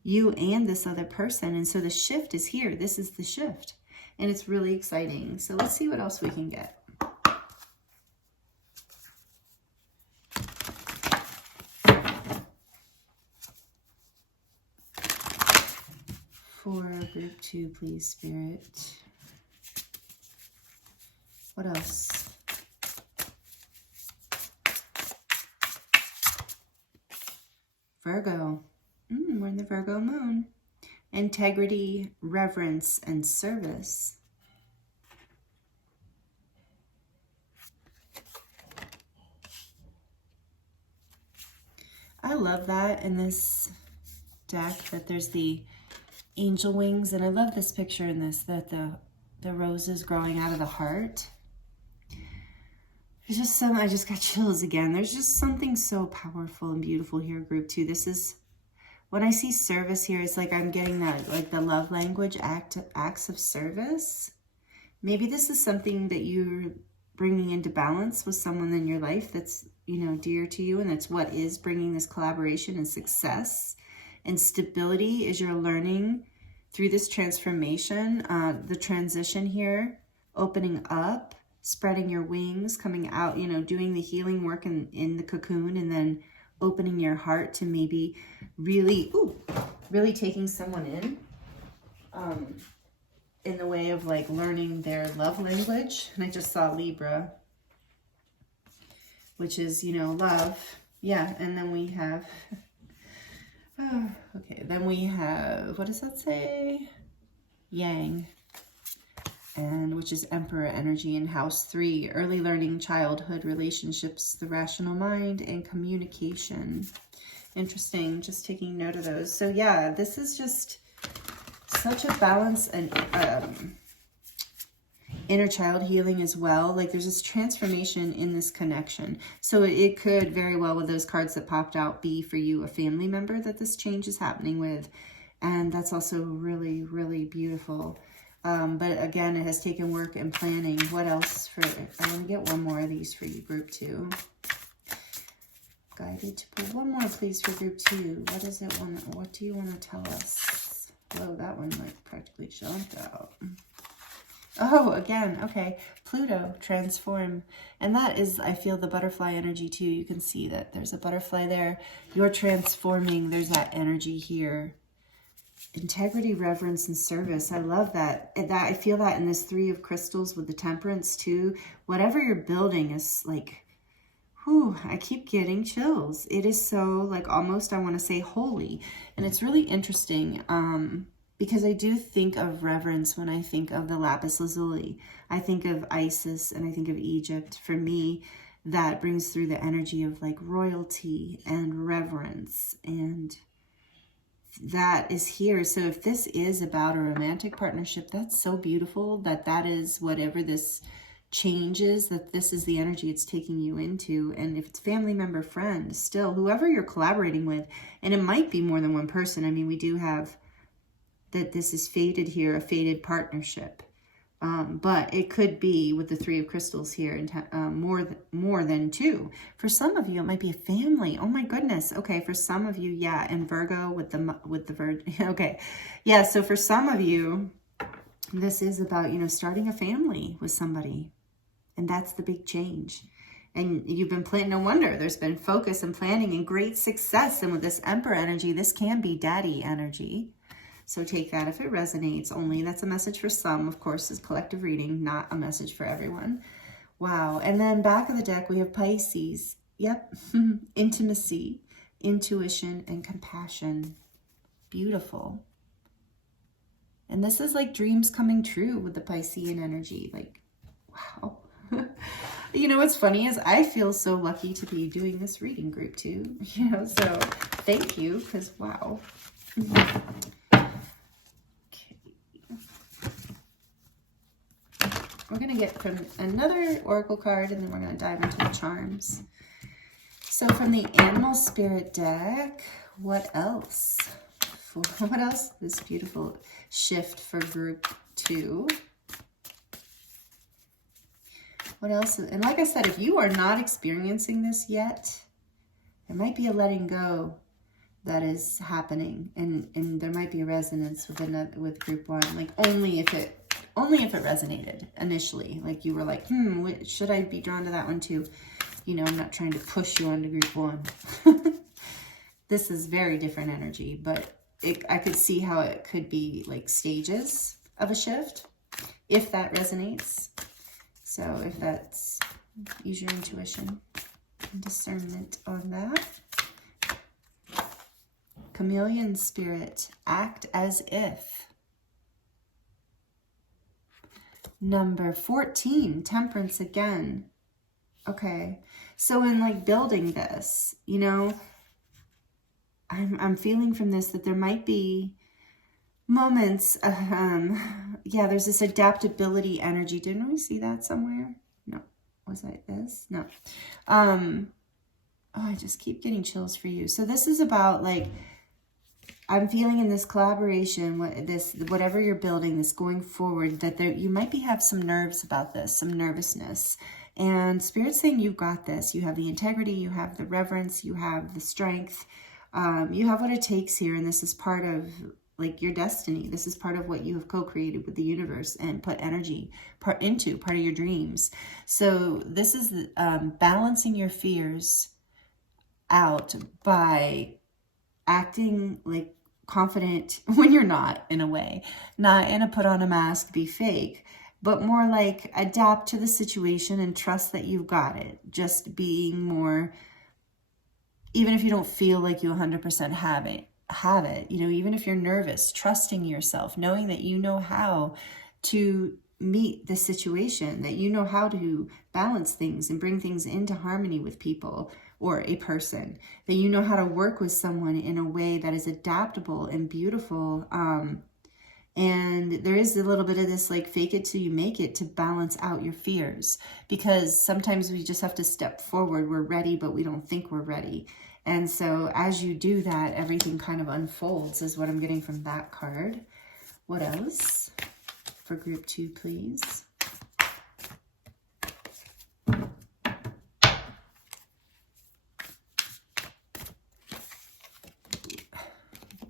you and this other person, and so the shift is here. This is the shift. and it's really exciting. So let's see what else we can get. For group 2, please, Spirit. What else? Virgo. We're in the Virgo moon. Integrity, reverence, and service. I love that in this deck, that there's the angel wings, and I love this picture in this, that the roses growing out of the heart. There's just some, I just got chills again. There's just something so powerful and beautiful here, group 2. This is, when I see service here, it's like I'm getting that, like the love language, acts of service. Maybe this is something that you're bringing into balance with someone in your life that's, you know, dear to you, and that's what is bringing this collaboration and success and stability as you're learning through this transformation, the transition here, opening up, spreading your wings, coming out, you know, doing the healing work in the cocoon, and then opening your heart to maybe really, really taking someone in the way of like learning their love language. And I just saw Libra, which is, you know, love. Yeah, and then we have... okay, then we have, what does that say? Yang, and which is Emperor energy in house 3, early learning, childhood, relationships, the rational mind, and communication. Interesting, just taking note of those. So yeah, this is just such a balance and inner child healing as well. Like there's this transformation in this connection. So it could very well, with those cards that popped out, be for you a family member that this change is happening with. And that's also really, really beautiful. But again, it has taken work and planning. What else for, I want to get one more of these for you, group 2. Guided to pull one more, please, for group 2. What is it? What do you want to tell us? Whoa, that one like practically jumped out. Oh, again, okay. Pluto, transform. And that is, I feel, the butterfly energy too. You can see that there's a butterfly there. You're transforming. There's that energy here. Integrity, reverence, and service. I love that. I feel that in this 3 of crystals with the temperance too. Whatever you're building is like, whew, I keep getting chills. It is so like almost, I want to say, holy. And it's really interesting. Because I do think of reverence when I think of the Lapis Lazuli. I think of Isis and I think of Egypt. For me, that brings through the energy of like royalty and reverence. And that is here. So if this is about a romantic partnership, that's so beautiful that is whatever this change is, that this is the energy it's taking you into. And if it's family member, friend, still, whoever you're collaborating with, and it might be more than one person. I mean, we do have that this is fated here, a fated partnership. But it could be with the 3 of crystals here, and more than 2. For some of you, it might be a family. Oh my goodness. Okay, for some of you, yeah, and Virgo with the Virgin. Okay, yeah. So for some of you, this is about, you know, starting a family with somebody, and that's the big change. And you've been planning. No wonder there's been focus and planning and great success. And with this Emperor energy, this can be daddy energy. So take that if it resonates only. That's a message for some, of course, is collective reading, not a message for everyone. Wow. And then back of the deck, we have Pisces. Yep. Intimacy, intuition, and compassion. Beautiful. And this is like dreams coming true with the Piscean energy. Like, wow. You know, what's funny is I feel so lucky to be doing this reading, group 2. You know, so thank you, because wow. We're going to get from another oracle card, and then we're going to dive into the charms. So from the animal spirit deck, what else? What else? This beautiful shift for group 2. What else? And like I said, if you are not experiencing this yet, there might be a letting go that is happening. And there might be a resonance with group 1. Like only only if it resonated initially. Like you were like, should I be drawn to that one too? You know, I'm not trying to push you onto group 1. This is very different energy, but I could see how it could be like stages of a shift, if that resonates. So if that's, use your intuition and discernment on that. Chameleon spirit, act as if. Number 14, temperance again. Okay, so in like building this, you know, I'm feeling from this that there might be moments, yeah, there's this adaptability energy. Didn't we see that somewhere? No. Was that this? No. Oh, I just keep getting chills for you. So this is about like, I'm feeling in this collaboration, whatever you're building, this going forward, that you might have some nerves about this, some nervousness. And Spirit's saying you've got this. You have the integrity, you have the reverence, you have the strength. You have what it takes here, and this is part of like your destiny. This is part of what you have co-created with the universe and put energy part of your dreams. So this is balancing your fears out by acting like confident when you're not, in a way, not in a put on a mask, be fake, but more like adapt to the situation and trust that you've got it. Just being more, even if you don't feel like you 100% have it, you know, even if you're nervous, trusting yourself, knowing that you know how to meet the situation, that you know how to balance things and bring things into harmony with people or a person, that you know how to work with someone in a way that is adaptable and beautiful. And there is a little bit of this like fake it till you make it to balance out your fears, because sometimes we just have to step forward. We're ready, but we don't think we're ready. And so as you do that, everything kind of unfolds, is what I'm getting from that card. What else for group 2, please?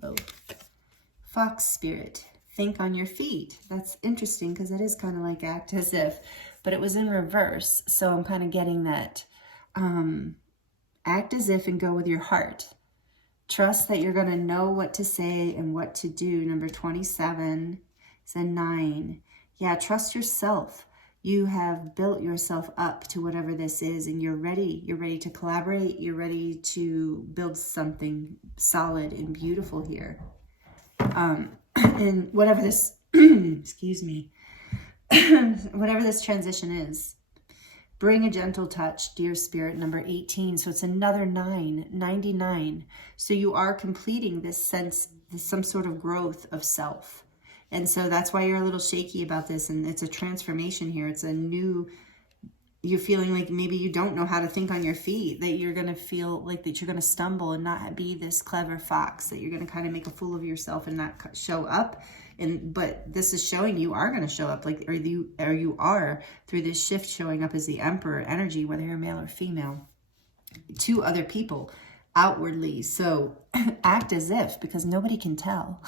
Oh. Fox spirit, think on your feet. That's interesting because it is kind of like act as if, but it was in reverse. So I'm kind of getting that act as if and go with your heart. Trust that you're going to know what to say and what to do. Number 27 is a 9. Yeah, trust yourself. You have built yourself up to whatever this is, and you're ready. You're ready to collaborate. You're ready to build something solid and beautiful here. And whatever this, excuse me, whatever this transition is, bring a gentle touch, dear spirit. Number 18. So it's another 9, 99. So you are completing this sense, some sort of growth of self. And so that's why you're a little shaky about this. And it's a transformation here. It's a new, you're feeling like maybe you don't know how to think on your feet, that you're going to feel like that you're going to stumble and not be this clever fox, that you're going to kind of make a fool of yourself and not show up. But this is showing you are going to show up, like, or you are, through this shift, showing up as the emperor energy, whether you're male or female, to other people outwardly. So act as if, because nobody can tell.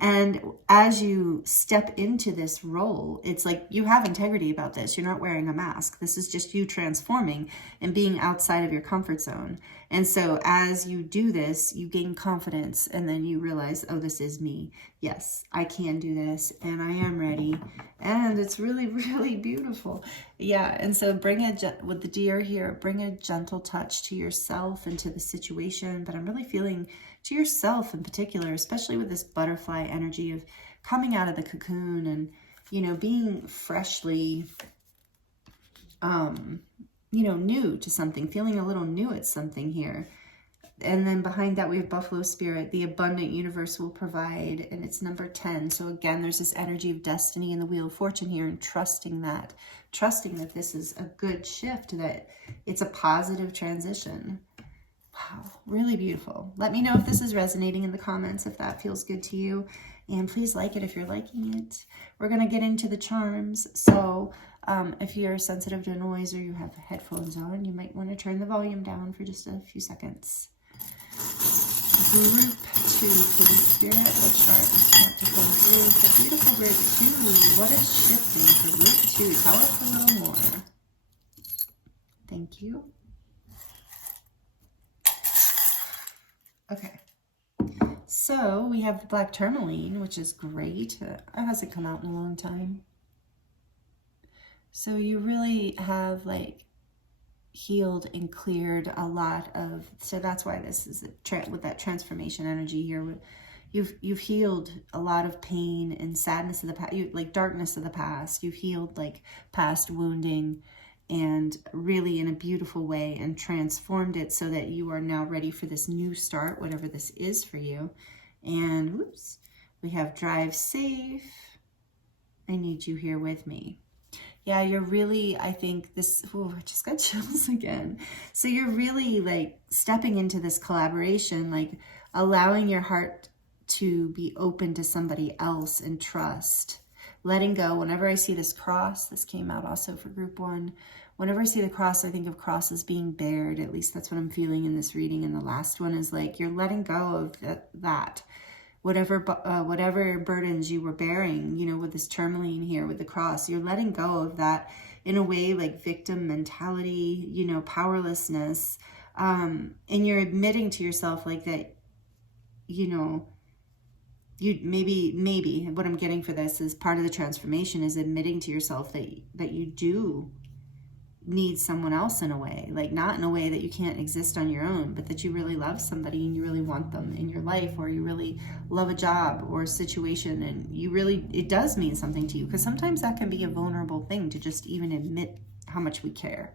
And as you step into this role, it's like you have integrity about this. You're not wearing a mask. This is just you transforming and being outside of your comfort zone. And so as you do this, you gain confidence, and then you realize, oh, this is me. Yes, I can do this, and I am ready. And it's really, really beautiful. Yeah, and so with the deer here, bring a gentle touch to yourself and to the situation. But I'm really feeling to yourself in particular, especially with this butterfly energy of coming out of the cocoon and, you know, being freshly, new to something, feeling a little new at something here. And then behind that, we have Buffalo Spirit, the abundant universe will provide, and it's number 10. So again, there's this energy of destiny in the Wheel of Fortune here, and trusting that this is a good shift, that it's a positive transition. Wow, really beautiful. Let me know if this is resonating in the comments, if that feels good to you. And please like it if you're liking it. We're going to get into the charms. So if you're sensitive to noise or you have headphones on, you might want to turn the volume down for just a few seconds. Group 2, please, Spirit, what charts want to come through for beautiful Group 2? What is shifting for Group 2? Tell us a little more. Thank you. Okay. So we have the black tourmaline, which is great. It hasn't come out in a long time. So you really have like healed and cleared a lot of, so that's why this is with that transformation energy here. You've healed a lot of pain and sadness of the past, like darkness of the past. You've healed like past wounding and really in a beautiful way and transformed it so that you are now ready for this new start, whatever this is for you. And whoops, we have drive safe. I need you here with me. Yeah, you're really, I think this, oh, I just got chills again. So you're really like stepping into this collaboration, like allowing your heart to be open to somebody else and trust. Letting go. Whenever I see this cross, this came out also for Group 1. Whenever I see the cross, I think of cross as being bared. At least that's what I'm feeling in this reading. And the last one is like you're letting go of that. Whatever burdens you were bearing, you know, with this tourmaline here, with the cross, you're letting go of that in a way like victim mentality, you know, powerlessness. And you're admitting to yourself like that, you know, you maybe what I'm getting for this is part of the transformation is admitting to yourself that you do need someone else in a way, like not in a way that you can't exist on your own, but that you really love somebody and you really want them in your life, or you really love a job or a situation and you really, it does mean something to you, because sometimes that can be a vulnerable thing to just even admit how much we care.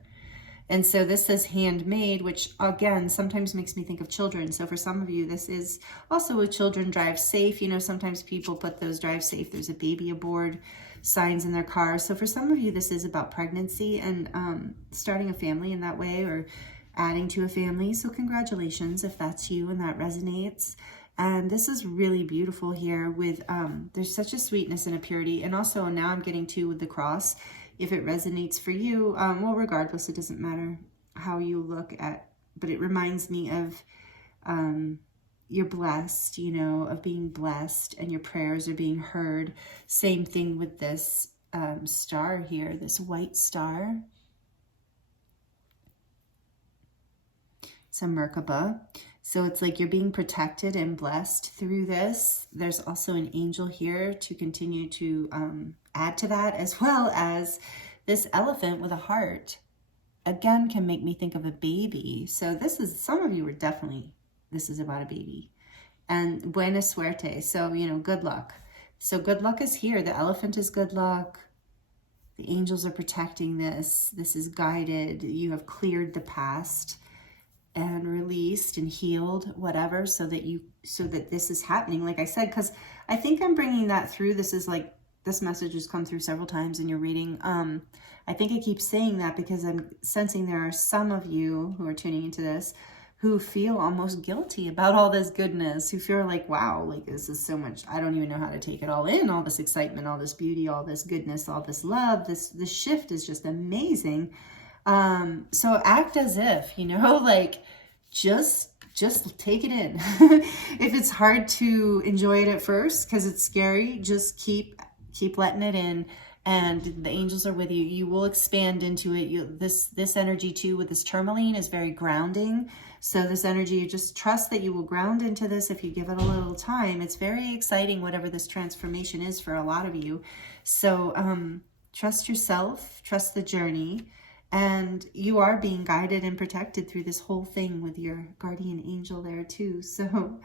And so this says handmade, which again, sometimes makes me think of children. So for some of you, this is also with children, drive safe. You know, sometimes people put those drive safe, there's a baby aboard signs in their cars. So for some of you, this is about pregnancy and starting a family in that way, or adding to a family. So congratulations if that's you and that resonates. And this is really beautiful here with, there's such a sweetness and a purity. And also now I'm getting to with the cross. If it resonates for you, well, regardless, it doesn't matter how you look at, but it reminds me of you're blessed, you know, of being blessed and your prayers are being heard. Same thing with this star here, this white star. It's a Merkaba. So it's like you're being protected and blessed through this. There's also an angel here to continue to add to that, as well as this elephant with a heart. Again, can make me think of a baby. So this is, some of you are definitely, this is about a baby. And buena suerte. So, you know, good luck. So good luck is here. The elephant is good luck. The angels are protecting this. This is guided. You have cleared the past and released and healed whatever, so that this is happening, like I said, because I think I'm bringing that through. This is like, this message has come through several times in your reading. I think I keep saying that because I'm sensing there are some of you who are tuning into this who feel almost guilty about all this goodness, who feel like, wow, like this is so much, I don't even know how to take it all in, all this excitement, all this beauty, all this goodness, all this love, this shift is just amazing. So act as if, you know, like just take it in. If it's hard to enjoy it at first because it's scary, just keep letting it in, and the angels are with you. You will expand into it. This energy too with this tourmaline is very grounding. So this energy, you just trust that you will ground into this if you give it a little time. It's very exciting, whatever this transformation is for a lot of you. So trust yourself, trust the journey. And you are being guided and protected through this whole thing with your guardian angel there too. So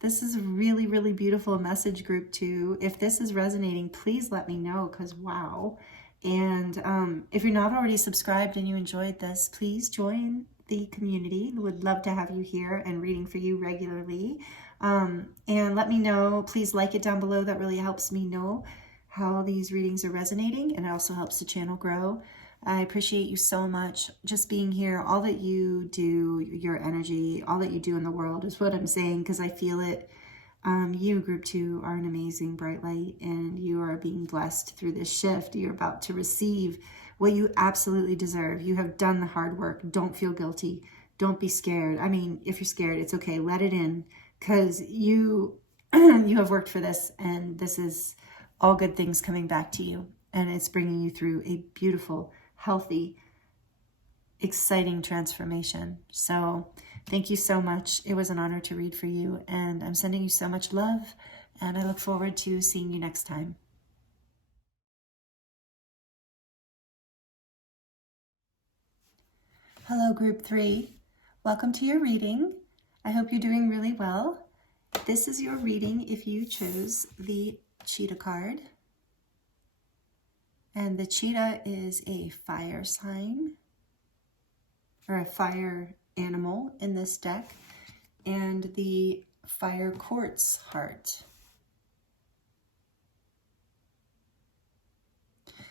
this is a really, really beautiful message, Group 2. If this is resonating, please let me know, because wow. And if you're not already subscribed and you enjoyed this, please join the community. Would love to have you here and reading for you regularly. And let me know, please like it down below. That really helps me know how these readings are resonating, and it also helps the channel grow. I appreciate you so much just being here. All that you do, your energy, all that you do in the world is what I'm saying, because I feel it. You, Group 2, are an amazing bright light, and you are being blessed through this shift. You're about to receive what you absolutely deserve. You have done the hard work. Don't feel guilty. Don't be scared. I mean, if you're scared, it's okay. Let it in. because you you have worked for this, and this is all good things coming back to you, and it's bringing you through a beautiful, healthy, exciting transformation. So thank you so much. It was an honor to read for you, and I'm sending you so much love, and I look forward to seeing you next time. Hello, Group 3. Welcome to your reading. I hope you're doing really well. This is your reading if you chose the cheetah card. And the cheetah is a fire sign, or a fire animal in this deck, and the fire quartz heart.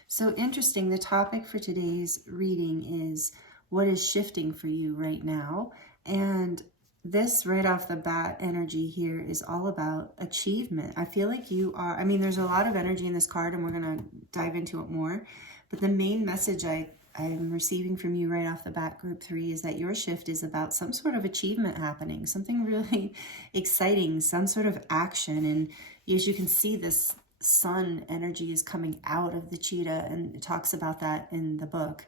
So interesting, the topic for today's reading is what is shifting for you right now. And this right off the bat energy here is all about achievement. I feel like you are, I mean, there's a lot of energy in this card, and we're going to dive into it more. But the main message I'm receiving from you right off the bat, Group 3, is that your shift is about some sort of achievement happening, something really exciting, some sort of action. And as you can see, this sun energy is coming out of the cheetah, and it talks about that in the book.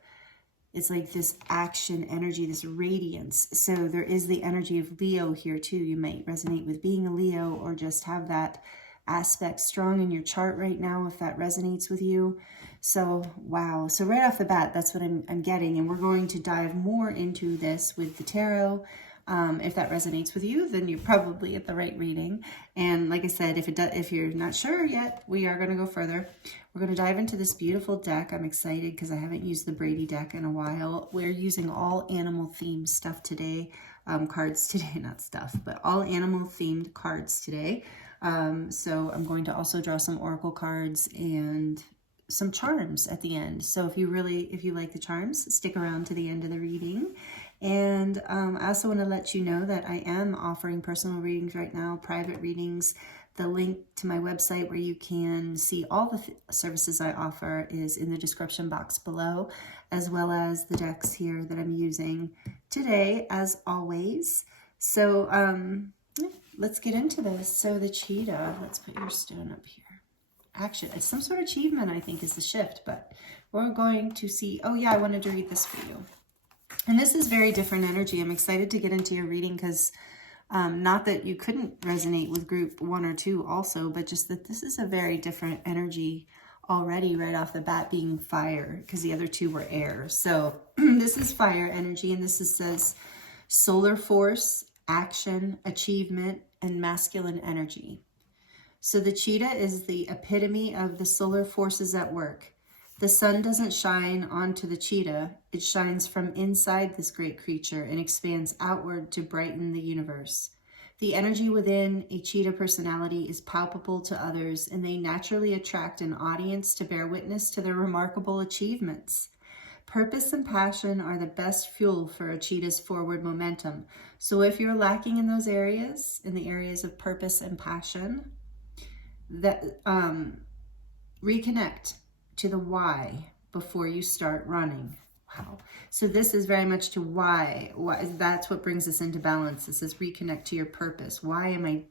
It's like this action energy, this radiance. So there is the energy of Leo here too. You might resonate with being a Leo, or just have that aspect strong in your chart right now if that resonates with you. So wow, so right off the bat, that's what I'm getting, and we're going to dive more into this with the tarot. If that resonates with you, then you're probably at the right reading. And like I said, if you're not sure yet, we are going to go further. We're going to dive into this beautiful deck. I'm excited because I haven't used the Brady deck in a while. We're using all animal themed stuff today, cards today, not stuff, but all animal themed cards today. So I'm going to also draw some oracle cards and some charms at the end. So if you like the charms, stick around to the end of the reading. And I also want to let you know that I am offering personal readings right now, private readings. The link to my website where you can see all the services I offer is in the description box below, as well as the decks here that I'm using today, as always. So let's get into this. So the cheetah, let's put your stone up here. Action, it's some sort of achievement, I think, is the shift, but we're going to see. Oh yeah, I wanted to read this for you. And this is very different energy. I'm excited to get into your reading because not that you couldn't resonate with group 1 or 2 also, but just that this is a very different energy already right off the bat, being fire, because the other 2 were air. So this is fire energy, and says solar force, action, achievement, and masculine energy. So the cheetah is the epitome of the solar forces at work. The sun doesn't shine onto the cheetah. It shines from inside this great creature and expands outward to brighten the universe. The energy within a cheetah personality is palpable to others, and they naturally attract an audience to bear witness to their remarkable achievements. Purpose and passion are the best fuel for a cheetah's forward momentum. So if you're lacking in those areas, in the areas of purpose and passion, that reconnect to the why before you start running. Wow. So this is very much to why. That's what brings us into balance. This is reconnect to your purpose. Why am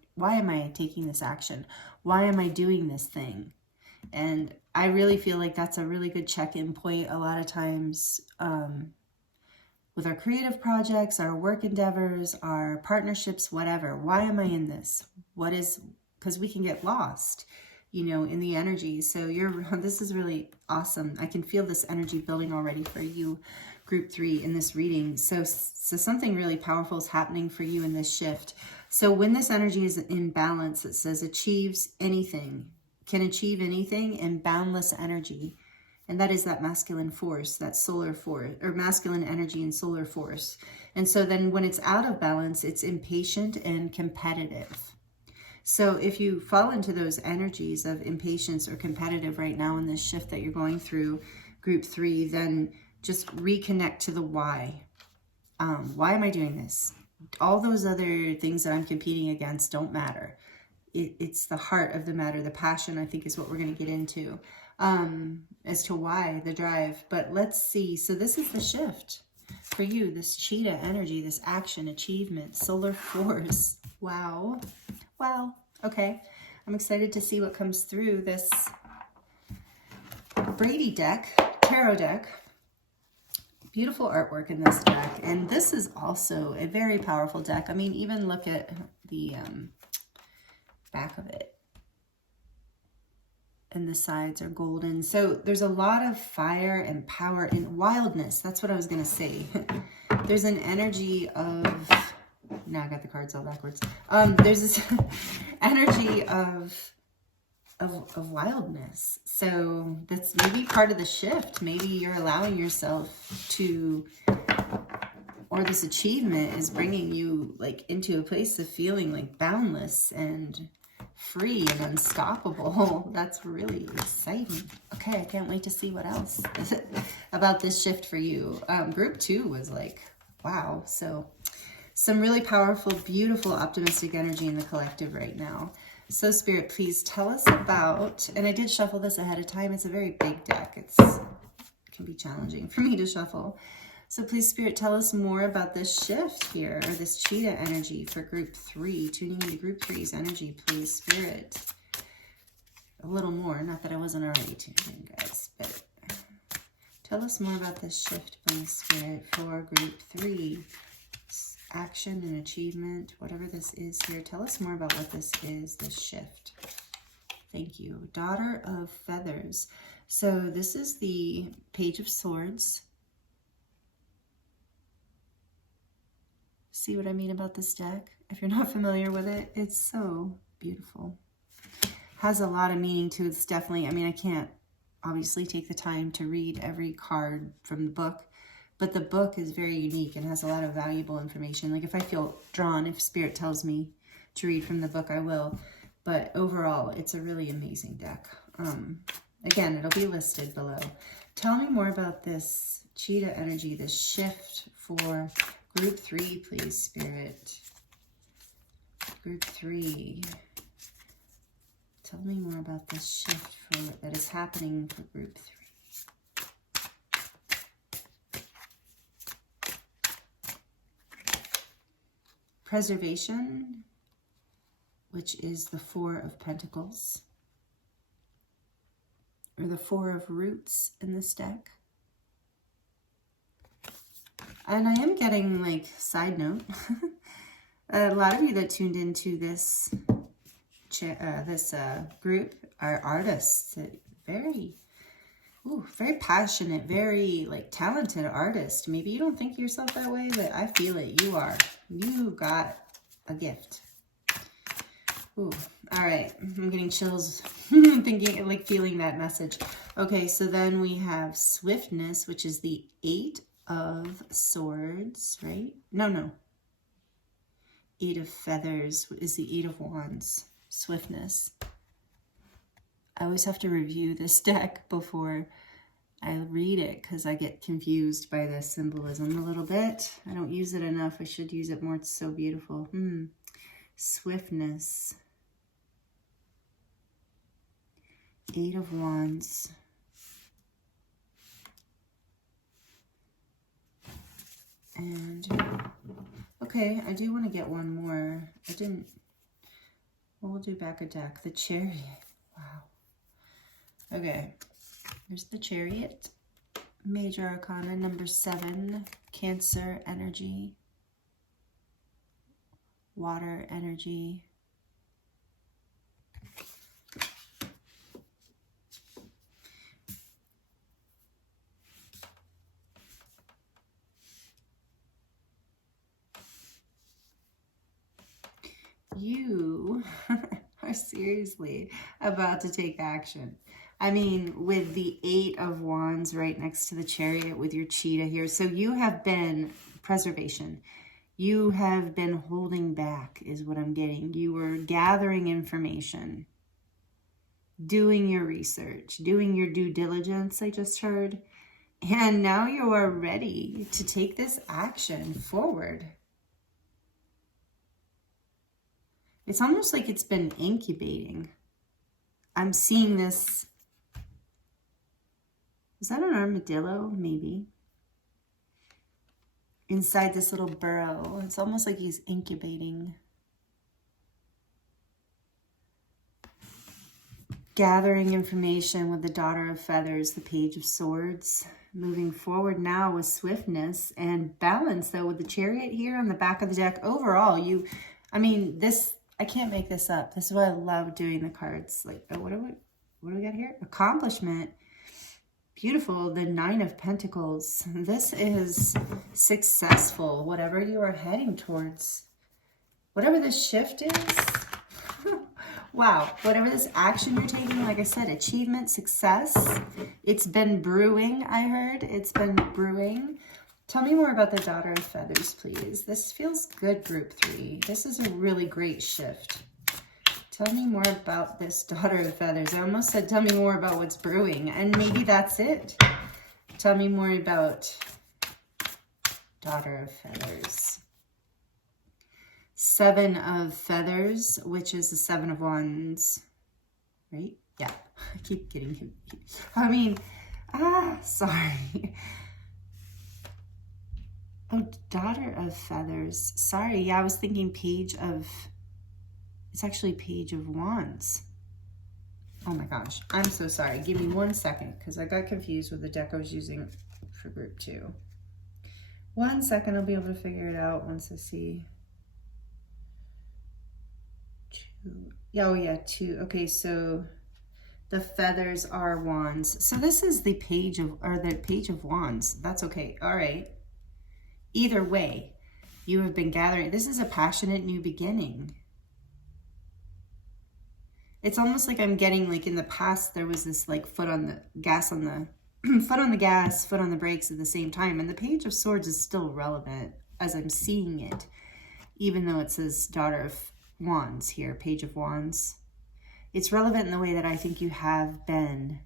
I taking this action? Why am I doing this thing? And I really feel like that's a really good check-in point a lot of times with our creative projects, our work endeavors, our partnerships, whatever. Why am I in this? Because we can get lost, in the energy. So this is really awesome. I can feel this energy building already for you, Group 3, in this reading. So something really powerful is happening for you in this shift. So when this energy is in balance, it says achieves anything, can achieve anything, and boundless energy. And that is that masculine force, that solar force, or masculine energy and solar force. And so then when it's out of balance, it's impatient and competitive. So if you fall into those energies of impatience or competitive right now in this shift that you're going through, Group 3, then just reconnect to the why. Why am I doing this? All those other things that I'm competing against don't matter. It's the heart of the matter. The passion, I think, is what we're going to get into as to why, the drive. But let's see. So this is the shift for you, this cheetah energy, this action, achievement, solar force. Wow. Wow. Okay. I'm excited to see what comes through this Brady deck, tarot deck. Beautiful artwork in this deck. And this is also a very powerful deck. I mean, even look at the back of it. And the sides are golden. So there's a lot of fire and power and wildness. That's what I was going to say. There's an energy of... Now I got the cards all backwards. There's this energy of wildness. So that's maybe part of the shift. Maybe you're allowing yourself to, or this achievement is bringing you like into a place of feeling like boundless and free and unstoppable. That's really exciting. Okay, I can't wait to see what else about this shift for you. Group 2 was like, wow. So some really powerful, beautiful, optimistic energy in the collective right now. So Spirit, please tell us about, and I did shuffle this ahead of time. It's a very big deck. It can be challenging for me to shuffle. So please, Spirit, tell us more about this shift here, or this cheetah energy for group 3. Tuning into group 3's energy, please, Spirit. A little more. Not that I wasn't already tuned in, guys, but tell us more about this shift, please, Spirit, for group 3. Action and achievement, whatever this is here. Tell us more about what this is, this shift. Thank you. Daughter of Feathers. So this is the Page of Swords. See what I mean about this deck? If you're not familiar with it, it's so beautiful. Has a lot of meaning to it. It's definitely, I mean, I can't obviously take the time to read every card from the book, but the book is very unique and has a lot of valuable information. Like if I feel drawn, if Spirit tells me to read from the book, I will. But overall, it's a really amazing deck. Again, it'll be listed below. Tell me more about this cheetah energy, this shift for group 3, please, Spirit. Group 3. Tell me more about this shift that is happening for group 3. Preservation, which is the 4 of Pentacles, or the 4 of Roots in this deck. And I am getting, like, side note, a lot of you that tuned into this group are artists, very passionate, very like talented artist. Maybe you don't think of yourself that way, but I feel it. You are. You got a gift. Ooh, all right. I'm getting chills thinking, like feeling that message. Okay, so then we have Swiftness, which is the 8 of Swords, right? No. 8 of Feathers is the 8 of Wands. Swiftness. I always have to review this deck before I read it because I get confused by the symbolism a little bit. I don't use it enough. I should use it more. It's so beautiful. Swiftness. 8 of Wands. And, okay, I do want to get one more. I didn't. We'll do back a deck. The Chariot. Wow. Okay, there's the Chariot. Major Arcana number 7. Cancer energy. Water energy. You are seriously about to take action. I mean, with the 8 of Wands right next to the Chariot with your cheetah here. So you have been preservation. You have been holding back is what I'm getting. You were gathering information, doing your research, doing your due diligence, I just heard. And now you are ready to take this action forward. It's almost like it's been incubating. I'm seeing this. Is that an armadillo? Maybe. Inside this little burrow. It's almost like he's incubating. Gathering information with the Daughter of Feathers, the Page of Swords. Moving forward now with swiftness and balance, though, with the Chariot here on the back of the deck. Overall, I can't make this up. This is why I love doing the cards. Like, oh, what do we got here? Accomplishment. Beautiful. The Nine of Pentacles. This is successful. Whatever you are heading towards. Whatever this shift is. Wow. Whatever this action you're taking, like I said, achievement, success. It's been brewing, I heard. It's been brewing. Tell me more about the Daughter of Feathers, please. This feels good, Group 3. This is a really great shift. Tell me more about this Daughter of Feathers. I almost said tell me more about what's brewing, and maybe that's it. Tell me more about Daughter of Feathers. Seven of Feathers, which is the Seven of Wands, right? Yeah, I keep getting confused. Sorry. Oh, Daughter of Feathers. Sorry, yeah, I was thinking it's actually Page of Wands. Oh my gosh, I'm so sorry. Give me 1 second, because I got confused with the deck I was using for Group 2. 1 second, I'll be able to figure it out once I see. Oh yeah, 2. Okay, so the feathers are wands. So this is the Page of Wands. That's okay. All right. Either way, you have been gathering. This is a passionate new beginning. It's almost like I'm getting, like, in the past there was this like foot on the gas foot on the gas, foot on the brakes at the same time. And the Page of Swords is still relevant as I'm seeing it, even though it says Daughter of Wands here, Page of Wands. It's relevant in the way that I think you have been,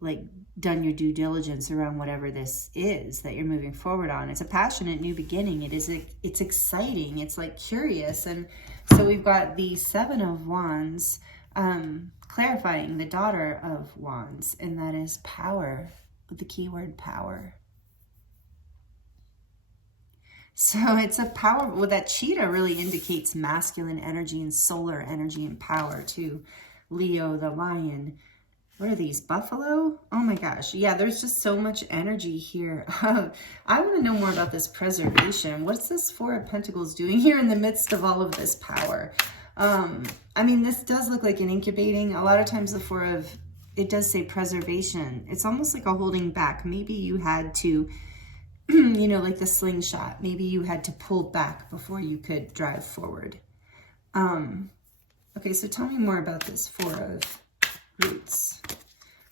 like, done your due diligence around whatever this is that you're moving forward on. It's a passionate new beginning. It's exciting. It's like curious. And so we've got the Seven of Wands, clarifying the Daughter of Wands, and that is power, with the keyword power. So it's a power, well, that cheetah really indicates masculine energy and solar energy and power too. Leo, the lion. What are these, buffalo? Oh my gosh. Yeah, there's just so much energy here. I want to know more about this preservation. What's this Four of Pentacles doing here in the midst of all of this power? This does look like an incubating. A lot of times it does say preservation. It's almost like a holding back. Maybe you had to, like the slingshot. Maybe you had to pull back before you could drive forward. Okay, so tell me more about this Four of Roots.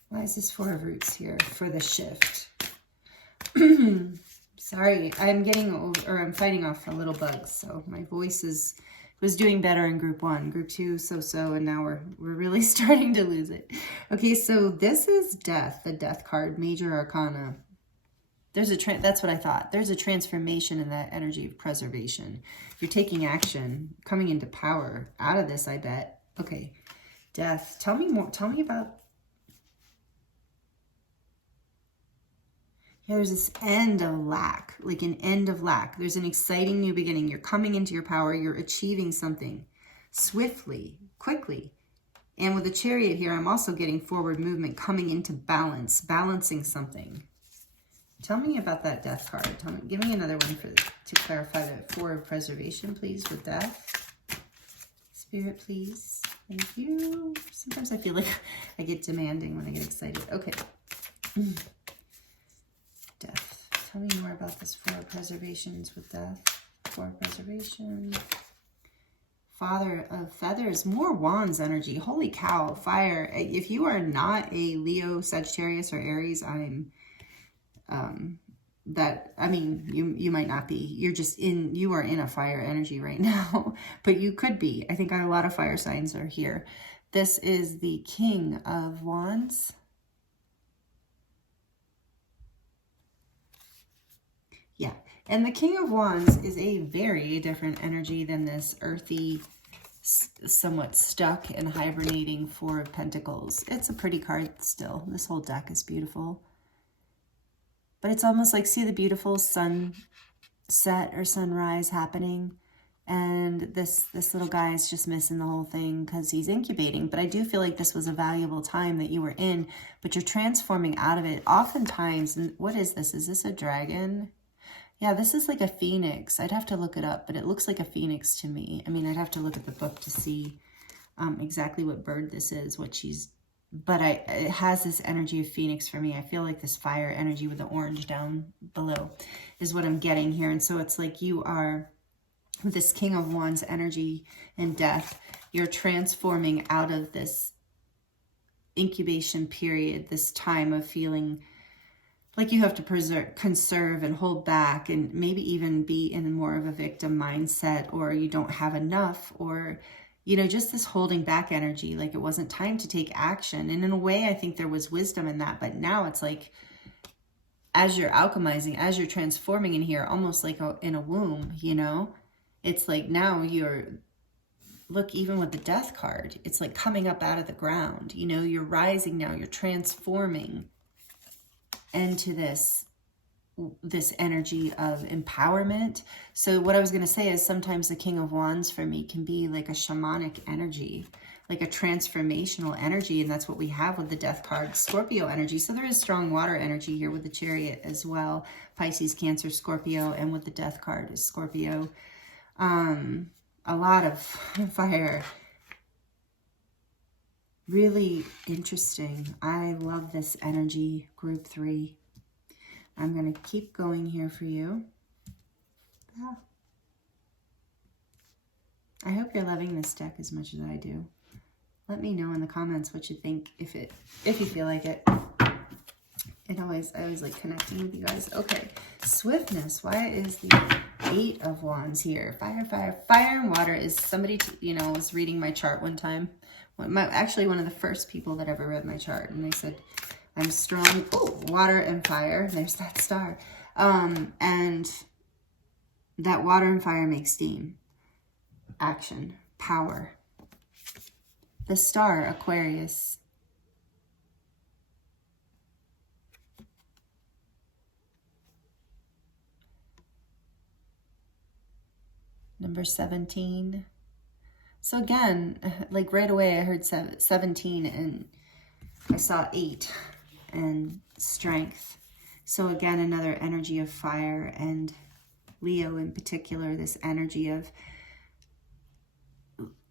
Why is this Four of Roots here for the shift? Sorry, I'm fighting off a little bug, so my voice was doing better in Group 1. Group 2, so, and now we're really starting to lose it. Okay, so this is Death, the Death card, Major Arcana. That's what I thought. There's a transformation in that energy of preservation. You're taking action, coming into power out of this, I bet. Okay, Death. Tell me more. Tell me about... Yeah, there's this end of lack, like an end of lack. There's an exciting new beginning. You're coming into your power. You're achieving something swiftly, quickly. And with the Chariot here, I'm also getting forward movement, coming into balance, balancing something. Tell me about that Death card. Give me another one to clarify the Four of Preservation, please, with Death. Spirit, please. Thank you. Sometimes I feel like I get demanding when I get excited. Okay. Death. Tell me more about this Four of Preservations with Death. Four of Preservation. Father of Feathers. More Wands energy. Holy cow. Fire. If you are not a Leo, Sagittarius, or Aries, you might not be. You are in a fire energy right now, but you could be. I think a lot of fire signs are here. This is the King of Wands. Yeah, and the King of Wands is a very different energy than this earthy, somewhat stuck and hibernating Four of Pentacles. It's a pretty card still. This whole deck is beautiful. But it's almost like, see the beautiful sunset or sunrise happening? And this little guy is just missing the whole thing because he's incubating. But I do feel like this was a valuable time that you were in, but you're transforming out of it. Oftentimes, and what is this? Is this a dragon? Yeah, this is like a phoenix. I'd have to look it up, but it looks like a phoenix to me. I mean, I'd have to look at the book to see exactly what bird this is, what she's, but it has this energy of phoenix for me. I feel like this fire energy with the orange down below is what I'm getting here. And so it's like you are, with this King of Wands energy and death, you're transforming out of this incubation period, this time of feeling like you have to conserve and hold back, and maybe even be in more of a victim mindset, or you don't have enough, or, you know, just this holding back energy, like it wasn't time to take action. And in a way, I think there was wisdom in that, but now it's like, as you're alchemizing, as you're transforming in here, almost like in a womb, you know, it's like now you're, look, even with the death card, it's like coming up out of the ground, you know, you're rising now, you're transforming into this energy of empowerment. So what I was going to say is sometimes the King of Wands for me can be like a shamanic energy, like a transformational energy. And that's what we have with the death card, Scorpio energy. So there is strong water energy here with the Chariot as well. Pisces, Cancer, Scorpio, and with the death card is Scorpio. A lot of fire. Really interesting. I love this energy, group 3. I'm going to keep going here for you. Yeah. I hope you're loving this deck as much as I do. Let me know in the comments what you think, if you feel like it. I always like connecting with you guys. Okay, swiftness. Why is the 8 of Wands here? Fire and water is somebody, you know, was reading my chart one time. Actually, one of the first people that ever read my chart, and they said, I'm strong. Oh, water and fire. There's that star. And that water and fire make steam. Action. Power. The star, Aquarius. Number 17. So again, like right away I heard 17 and I saw 8 and strength. So again, another energy of fire, and Leo in particular, this energy of,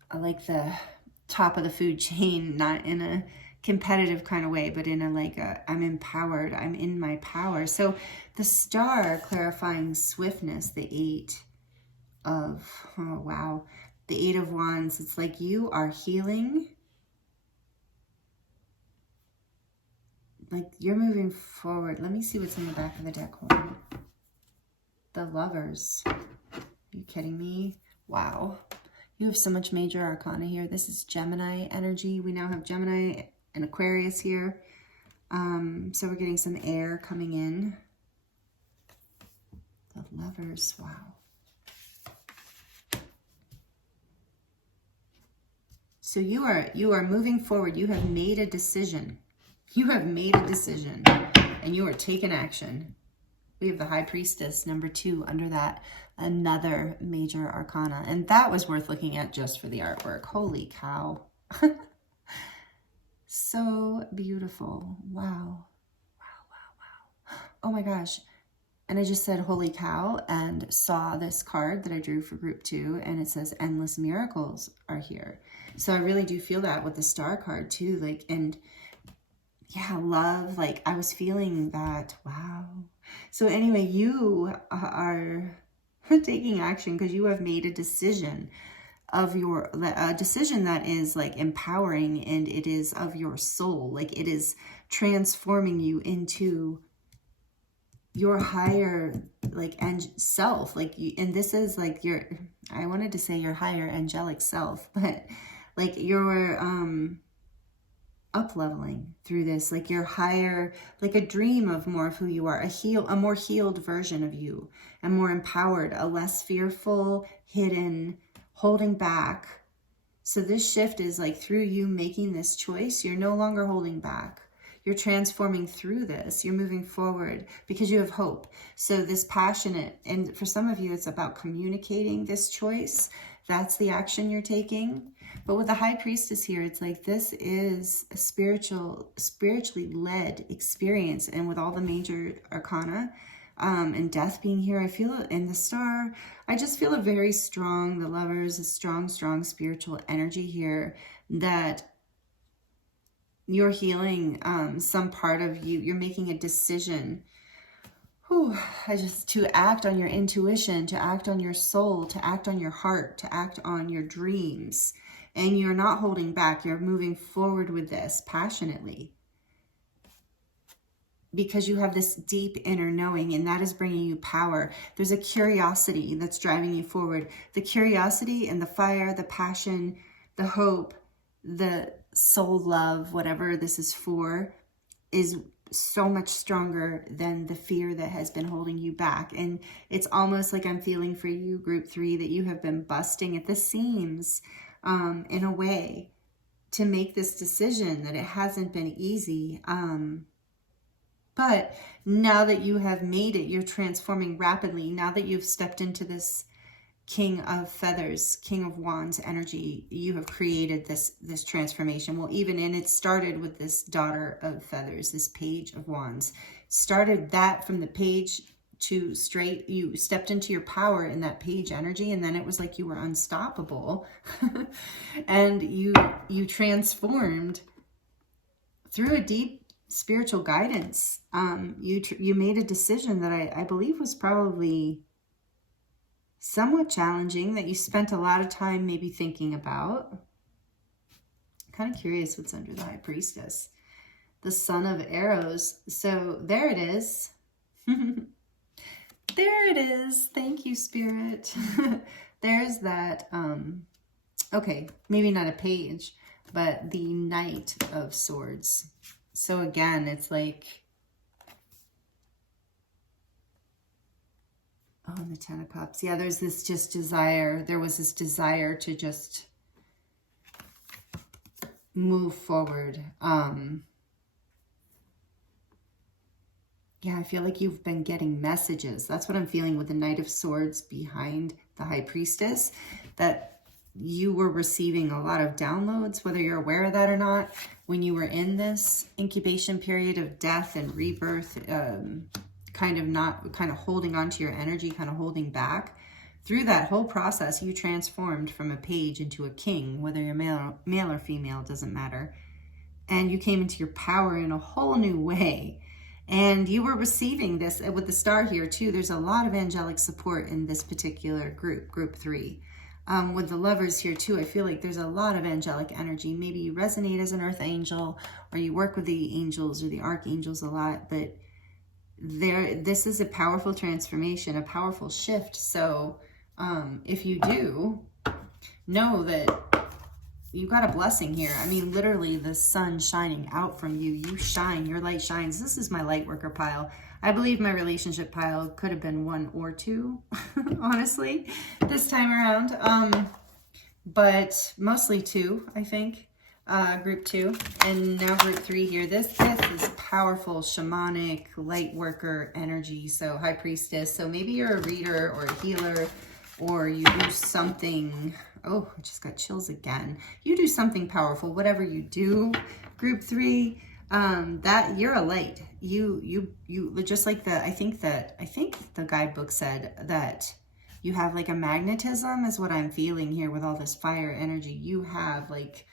I like the top of the food chain, not in a competitive kind of way, but in a like a, I'm empowered, I'm in my power. So the star clarifying swiftness, the 8 of, oh wow, the 8 of Wands, it's like you are healing. Like you're moving forward. Let me see what's in the back of the deck. Hold on. The Lovers. Are you kidding me? Wow. You have so much major arcana here. This is Gemini energy. We now have Gemini and Aquarius here. So we're getting some air coming in. The Lovers. Wow. So you are moving forward. You have made a decision. You have made a decision and you are taking action. We have the High Priestess, number 2, under that, another major arcana. And that was worth looking at just for the artwork. Holy cow. So beautiful. Wow. Wow. Oh my gosh. And I just said, holy cow, and saw this card that I drew for group 2, and it says endless miracles are here. So I really do feel that with the star card too. Like, and yeah, love, like I was feeling that. Wow. So anyway, you are taking action because you have made a decision of your, a decision that is like empowering, and it is of your soul. Like it is transforming you into your higher like self, like you, and this is like your, I wanted to say your higher angelic self, but like your up leveling through this, like your higher, like a dream of more of who you are, a more healed version of you, and more empowered, a less fearful, hidden, holding back. So this shift is like through you making this choice, you're no longer holding back. you're transforming through this. You're moving forward because you have hope. So this passionate, and for some of you, it's about communicating this choice. That's the action you're taking. But with the High Priestess here, it's like this is a spiritually led experience. And with all the major arcana and death being here, I feel it in the Star. I just feel a very strong, the Lovers, a strong, strong spiritual energy here that you're healing some part of you. You're making a decision to act on your intuition, to act on your soul, to act on your heart, to act on your dreams. And you're not holding back. You're moving forward with this passionately because you have this deep inner knowing, and that is bringing you power. There's a curiosity that's driving you forward. The curiosity and the fire, the passion, the hope, the soul love, whatever this is for, is so much stronger than the fear that has been holding you back. And it's almost like I'm feeling for you, group 3, that you have been busting at the seams in a way to make this decision, that it hasn't been easy. But now that you have made it, you're transforming rapidly. Now that you've stepped into this King of Feathers, King of Wands energy, you have created this transformation. Well, and it started with this Daughter of Feathers, this Page of Wands. Started that from the page to straight, you stepped into your power in that page energy, and then it was like you were unstoppable. And you transformed through a deep spiritual guidance. You made a decision that I believe was probably somewhat challenging, that you spent a lot of time maybe thinking about. Kind of curious what's under the High Priestess. The Son of Arrows. So there it is. There it is. Thank you, Spirit. There's that, okay, maybe not a page, but the Knight of Swords. So again, it's like, oh, and the Ten of Cups. Yeah, there's this just desire. There was this desire to just move forward. Yeah, I feel like you've been getting messages. That's what I'm feeling with the Knight of Swords behind the High Priestess, that you were receiving a lot of downloads, whether you're aware of that or not, when you were in this incubation period of death and rebirth, kind of holding on to your energy, kind of holding back. Through that whole process, you transformed from a page into a king, whether you're male or female, doesn't matter. And you came into your power in a whole new way. And you were receiving this with the Star here too. There's a lot of angelic support in this particular group 3. With the Lovers here too, I feel like there's a lot of angelic energy. Maybe you resonate as an earth angel, or you work with the angels or the archangels a lot, but this is a powerful transformation, a powerful shift. So if you do, know that you got a blessing here. I mean, literally the sun shining out from you. You shine, your light shines. This is my light worker pile. I believe my relationship pile could have been 1 or 2, honestly, this time around. But mostly 2, I think. Group 2. And now group 3 here. This is powerful shamanic light worker energy. So High Priestess. So maybe you're a reader or a healer, or you do something. Oh, I just got chills again. You do something powerful, whatever you do. Group 3, that you're a light. You just like I think the guidebook said that you have like a magnetism, is what I'm feeling here with all this fire energy. You have like,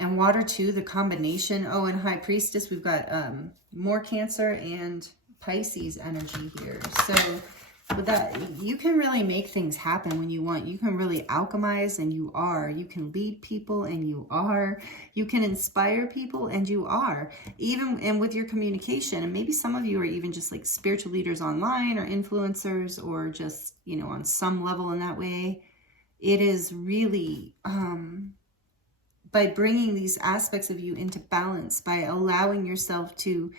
and water too, the combination. Oh, and High Priestess, we've got more Cancer and Pisces energy here. So with that, you can really make things happen when you want. You can really alchemize, and you are. You can lead people, and you are. You can inspire people, and you are. And with your communication, and maybe some of you are even just like spiritual leaders online, or influencers, or just, you know, on some level in that way. It is really, by bringing these aspects of you into balance, by allowing yourself to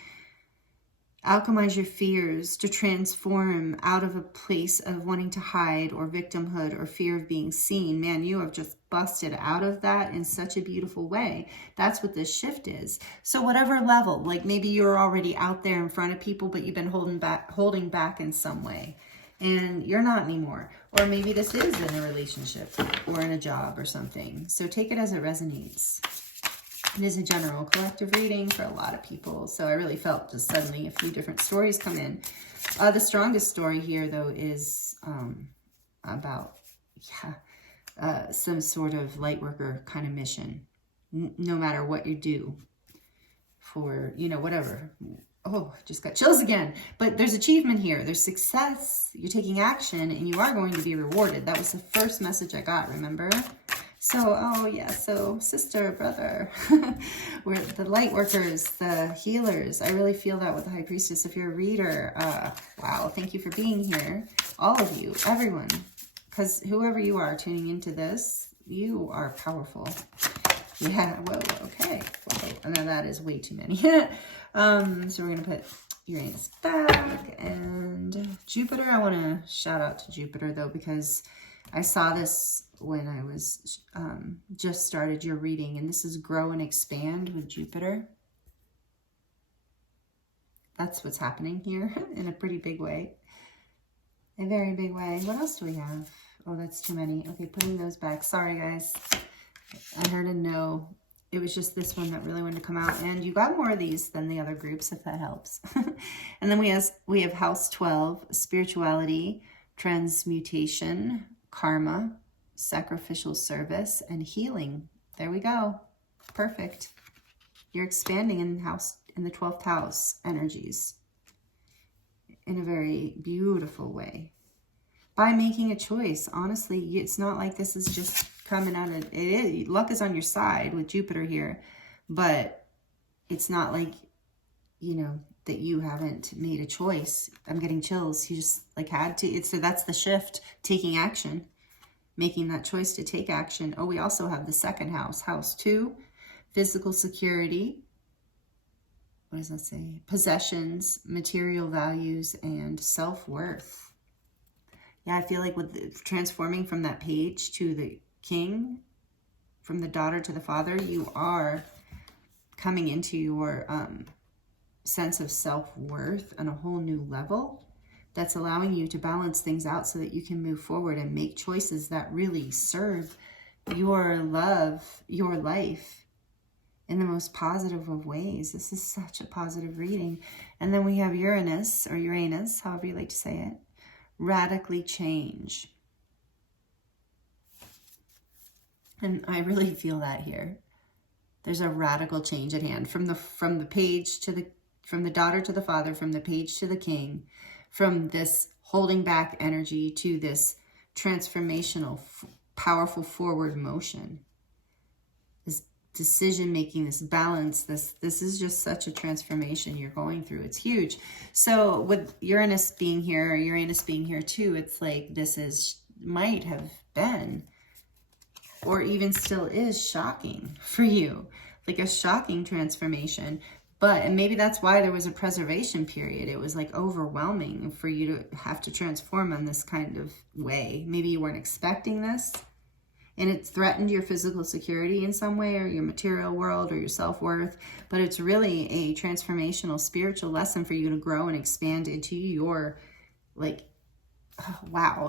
alchemize your fears, to transform out of a place of wanting to hide or victimhood or fear of being seen. Man, you have just busted out of that in such a beautiful way. That's what this shift is. So whatever level, like maybe you're already out there in front of people, but you've been holding back in some way, and you're not anymore. Or maybe this is in a relationship or in a job or something. So take it as it resonates. It is a general collective reading for a lot of people. So I really felt just suddenly a few different stories come in. The strongest story here, though, is about, some sort of light worker kind of mission. No matter what you do for, whatever. Oh, just got chills again. But there's achievement here. There's success. You're taking action and you are going to be rewarded. That was the first message I got, remember? So, oh yeah, so sister, brother, we're the light workers, the healers. I really feel that with the High Priestess. If you're a reader, wow, thank you for being here. All of you, everyone, because whoever you are tuning into this, you are powerful. Yeah, whoa, okay. Whoa. Now that is way too many. So we're going to put Uranus back and Jupiter. I want to shout out to Jupiter, though, because I saw this when I was just started your reading, and this is grow and expand with Jupiter. That's what's happening here in a pretty big way. A very big way. What else do we have? Oh, that's too many. Okay, putting those back. Sorry, guys. I heard a no. It was just this one that really wanted to come out. And you got more of these than the other groups, if that helps. And then we have House 12, Spirituality, Transmutation, Karma, Sacrificial Service, and Healing. There we go. Perfect. You're expanding in the 12th house energies in a very beautiful way by making a choice. Honestly, it's not like this is just coming out of it. Luck is on your side with Jupiter here, but it's not like, that you haven't made a choice. I'm getting chills. You just had to. So that's the shift, taking action, making that choice to take action. Oh, we also have the second house, House 2, physical security. What does that say? Possessions, material values, and self-worth. Yeah, I feel like with transforming from that page to the king, from the daughter to the father, you are coming into your sense of self-worth on a whole new level that's allowing you to balance things out so that you can move forward and make choices that really serve your love, your life in the most positive of ways. This is such a positive reading. And then we have Uranus, or Uranus, however you like to say it, radically change. And I really feel that here. There's a radical change at hand from the page to from the daughter to the father, from the page to the king, from this holding back energy to this transformational, powerful forward motion. This decision making, this balance, this is just such a transformation you're going through. It's huge. So with Uranus being here, or Uranus being here too, it's like this might have been, or even still is, shocking for you, like a shocking transformation. And maybe that's why there was a preservation period. It was like overwhelming for you to have to transform in this kind of way. Maybe you weren't expecting this, and it threatened your physical security in some way, or your material world, or your self-worth. But it's really a transformational spiritual lesson for you to grow and expand into your,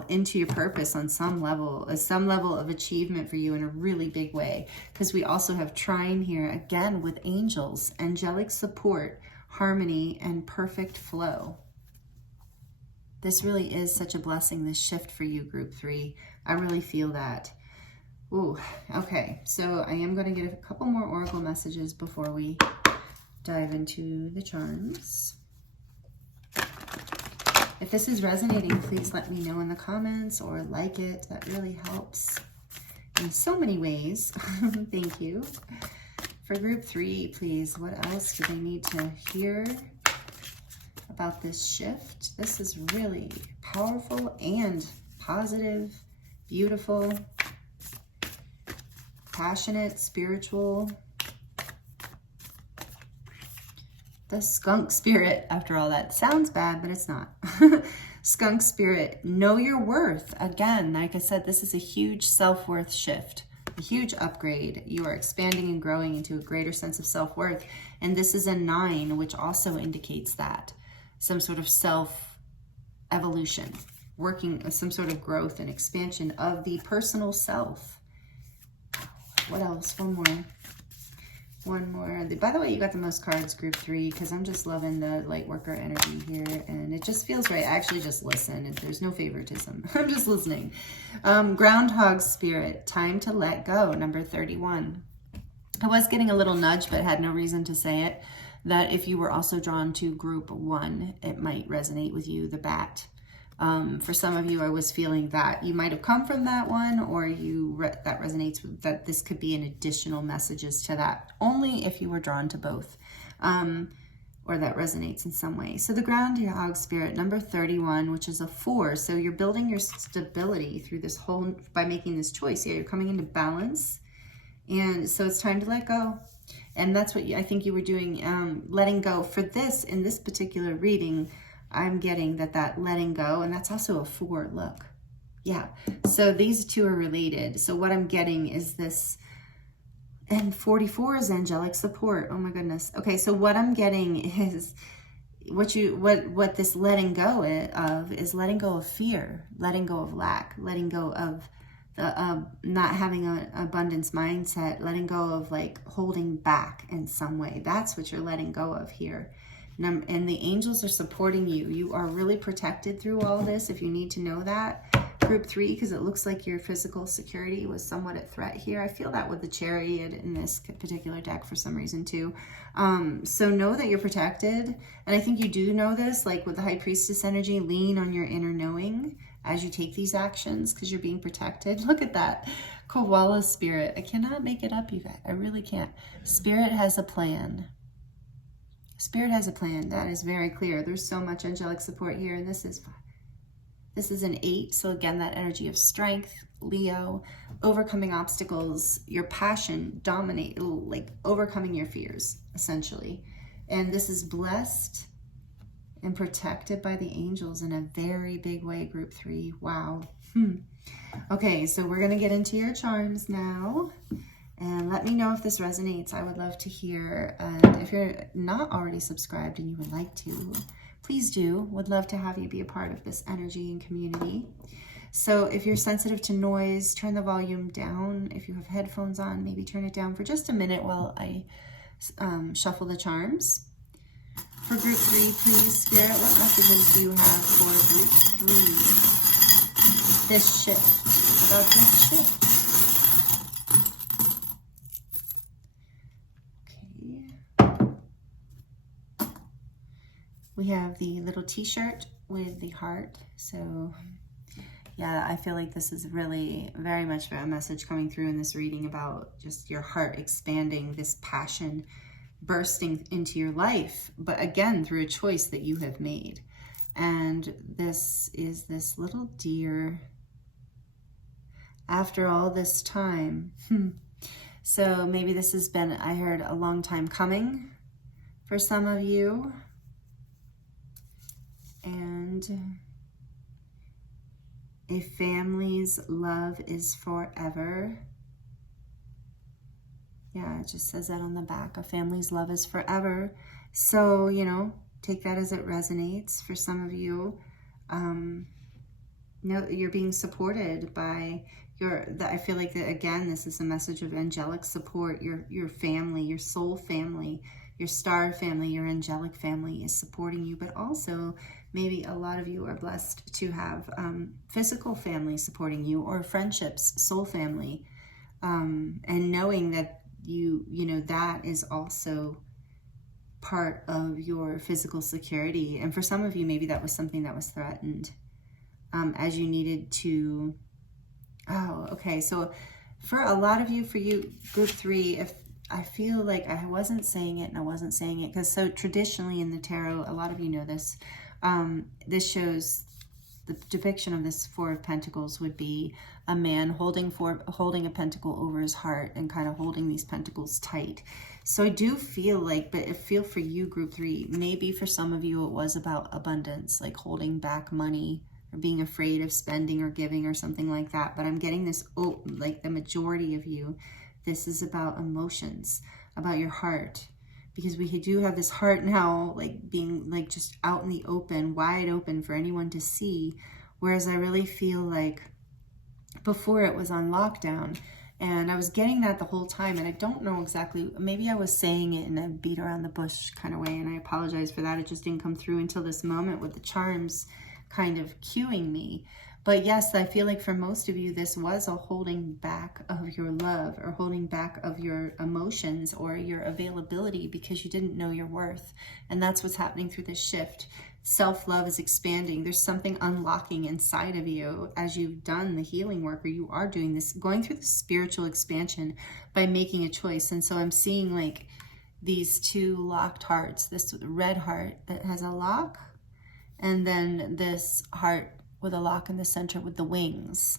into your purpose on some level of achievement for you in a really big way. Because we also have trine here again with angels, angelic support, harmony, and perfect flow. This really is such a blessing, this shift for you, group 3. I really feel that. Ooh, okay. So I am going to get a couple more oracle messages before we dive into the charms. If this is resonating, please let me know in the comments or like it. That really helps in so many ways. Thank you. For group 3, please, what else do they need to hear about this shift? This is really powerful and positive, beautiful, passionate, spiritual. The skunk spirit, after all that. Sounds bad, but it's not. Skunk spirit, know your worth. Again, like I said, this is a huge self-worth shift, a huge upgrade. You are expanding and growing into a greater sense of self-worth. And this is a 9, which also indicates that. Some sort of self-evolution, working some sort of growth and expansion of the personal self. What else? One more. One more. By the way, you got the most cards, group 3, because I'm just loving the light worker energy here, and it just feels right. I actually just listen, and there's no favoritism. I'm just listening. Groundhog spirit, time to let go, number 31. I was getting a little nudge, but had no reason to say it, that if you were also drawn to group 1, it might resonate with you, the bat. For some of you, I was feeling that you might have come from that one, or that resonates with that. This could be an additional messages to that, only if you were drawn to both, or that resonates in some way. So the groundhog spirit, number 31, which is a 4. So you're building your stability through this whole, by making this choice. Yeah, you're coming into balance. And so it's time to let go. And that's what I think you were doing, letting go. For this, in this particular reading, I'm getting that letting go, and that's also a 4, look. Yeah, so these two are related. So what I'm getting is this, and 44 is angelic support. Oh my goodness. Okay, so what I'm getting is what this letting go of is letting go of fear, letting go of lack, letting go of the not having an abundance mindset, letting go of like holding back in some way. That's what you're letting go of here. And the angels are supporting you. You are really protected through all this, if you need to know that. Group 3, because it looks like your physical security was somewhat at threat here. I feel that with the Chariot in this particular deck for some reason too. So know that you're protected. And I think you do know this, like with the High Priestess energy, lean on your inner knowing as you take these actions, because you're being protected. Look at that. Koala spirit. I cannot make it up, you guys. I really can't. Spirit has a plan. Spirit has a plan. That is very clear. There's so much angelic support here, and this is an 8. So again, that energy of strength, Leo, overcoming obstacles, your passion, dominate, like overcoming your fears, essentially. And this is blessed and protected by the angels in a very big way, group 3. Wow. Okay, so we're going to get into your charms now. And let me know if this resonates. I would love to hear. And if you're not already subscribed and you would like to, please do. Would love to have you be a part of this energy and community. So if you're sensitive to noise, turn the volume down. If you have headphones on, maybe turn it down for just a minute while I shuffle the charms. For group 3, please, Spirit, what messages do you have for group 3? This shift, about this shift. We have the little t-shirt with the heart. So yeah, I feel like this is really very much a message coming through in this reading about just your heart expanding, this passion bursting into your life, but again, through a choice that you have made. And this is this little deer after all this time. So maybe this has been, I heard, a long time coming for some of you. And a family's love is forever. Yeah, it just says that on the back. A family's love is forever. So, you know, take that as it resonates. For some of you, know you're being supported by I feel like that, again, this is a message of angelic support. Your family, your soul family, your star family, your angelic family is supporting you, but also maybe a lot of you are blessed to have physical family supporting you, or friendships, soul family, and knowing that you know that is also part of your physical security. And for some of you, maybe that was something that was threatened as you needed to. Oh, okay. So for a lot of you, for you, group 3, if I feel like I wasn't saying it and I wasn't saying it, because so traditionally in the tarot, a lot of you know this, this shows the depiction of this Four of Pentacles would be a man holding a pentacle over his heart and kind of holding these pentacles tight. So I do feel like, but I feel for you, group 3, maybe for some of you it was about abundance, like holding back money or being afraid of spending or giving or something like that. But I'm getting this, oh, like the majority of you, this is about emotions, about your heart. Because we do have this heart now, like being like just out in the open, wide open for anyone to see. Whereas I really feel like before it was on lockdown, and I was getting that the whole time. And I don't know exactly, maybe I was saying it in a beat around the bush kind of way. And I apologize for that. It just didn't come through until this moment with the charms kind of cueing me. But yes, I feel like for most of you, this was a holding back of your love or holding back of your emotions or your availability because you didn't know your worth. And that's what's happening through this shift. Self-love is expanding. There's something unlocking inside of you as you've done the healing work, or you are doing this, going through the spiritual expansion by making a choice. And so I'm seeing like these two locked hearts, this red heart that has a lock, and then this heart with a lock in the center with the wings.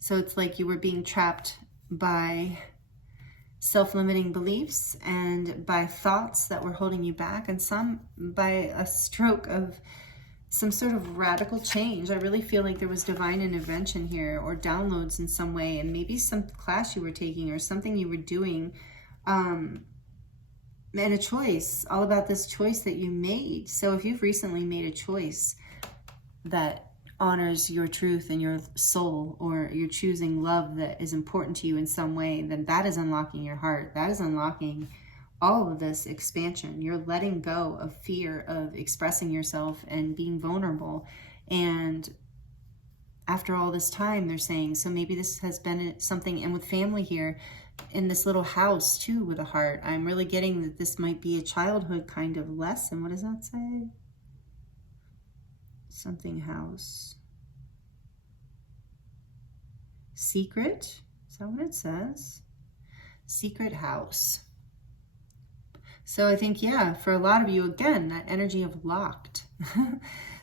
So it's like you were being trapped by self-limiting beliefs and by thoughts that were holding you back, and some by a stroke of some sort of radical change. I really feel like there was divine intervention here, or downloads in some way, and maybe some class you were taking or something you were doing, and a choice, all about this choice that you made. So if you've recently made a choice that honors your truth and your soul, or you're choosing love that is important to you in some way, then that is unlocking your heart. That is unlocking all of this expansion. You're letting go of fear of expressing yourself and being vulnerable. And after all this time, they're saying, so maybe this has been something, and with family here in this little house too with a heart, I'm really getting that this might be a childhood kind of lesson. What does that say? Something house. Secret? Is that what it says? Secret house. So I think, yeah, for a lot of you, again, that energy of locked.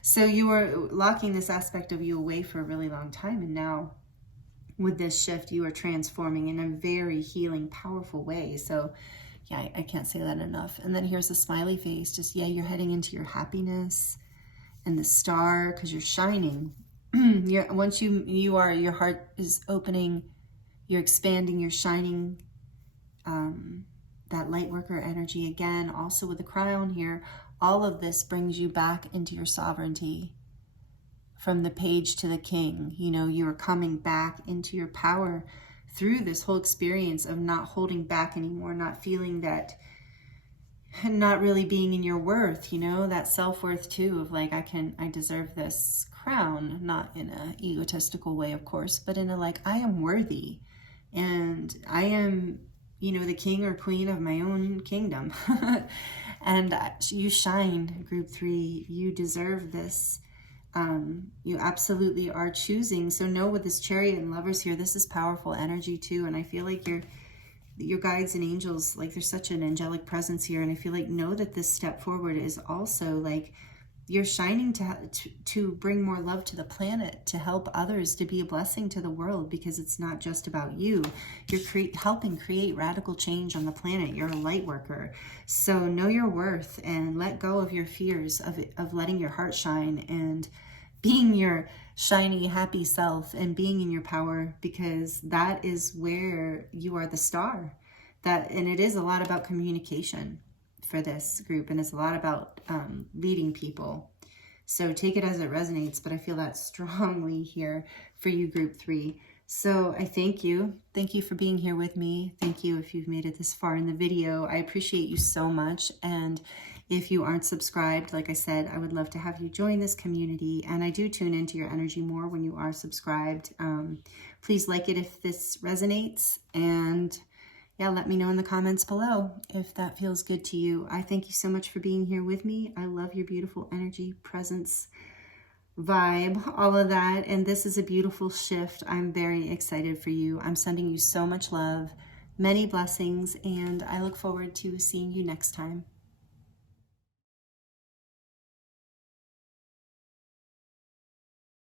So you were locking this aspect of you away for a really long time. And now with this shift, you are transforming in a very healing, powerful way. So yeah, I can't say that enough. And then here's a smiley face. Just, yeah, you're heading into your happiness and the star, because you're shining. Once your heart is opening, you're expanding, you're shining, that light worker energy again. Also with the crown here, all of this brings you back into your sovereignty. From the page to the king, you know, you are coming back into your power through this whole experience of not holding back anymore, not feeling that, not really being in your worth, you know, that self-worth too, of like, I deserve this crown, not in a egotistical way, of course, but in a like, I am worthy, and I am, you know, the king or queen of my own kingdom. And you shine, group 3, you deserve this. You absolutely are choosing. So know with this Chariot and Lovers here, this is powerful energy too. And I feel like your guides and angels, like there's such an angelic presence here. And I feel like know that this step forward is also like you're shining to bring more love to the planet, to help others, to be a blessing to the world, because it's not just about you. You're helping create radical change on the planet. You're a light worker. So know your worth and let go of your fears of letting your heart shine and being your shiny, happy self and being in your power, because that is where you are the star. And it is a lot about communication for this group, and it's a lot about leading people. So take it as it resonates, but I feel that strongly here for you, group 3. So I thank you. Thank you for being here with me. Thank you if you've made it this far in the video. I appreciate you so much. And if you aren't subscribed, like I said, I would love to have you join this community. And I do tune into your energy more when you are subscribed. Please like it if this resonates. And yeah, let me know in the comments below if that feels good to you. I thank you so much for being here with me. I love your beautiful energy, presence, vibe, all of that. And this is a beautiful shift. I'm very excited for you. I'm sending you so much love, many blessings, and I look forward to seeing you next time.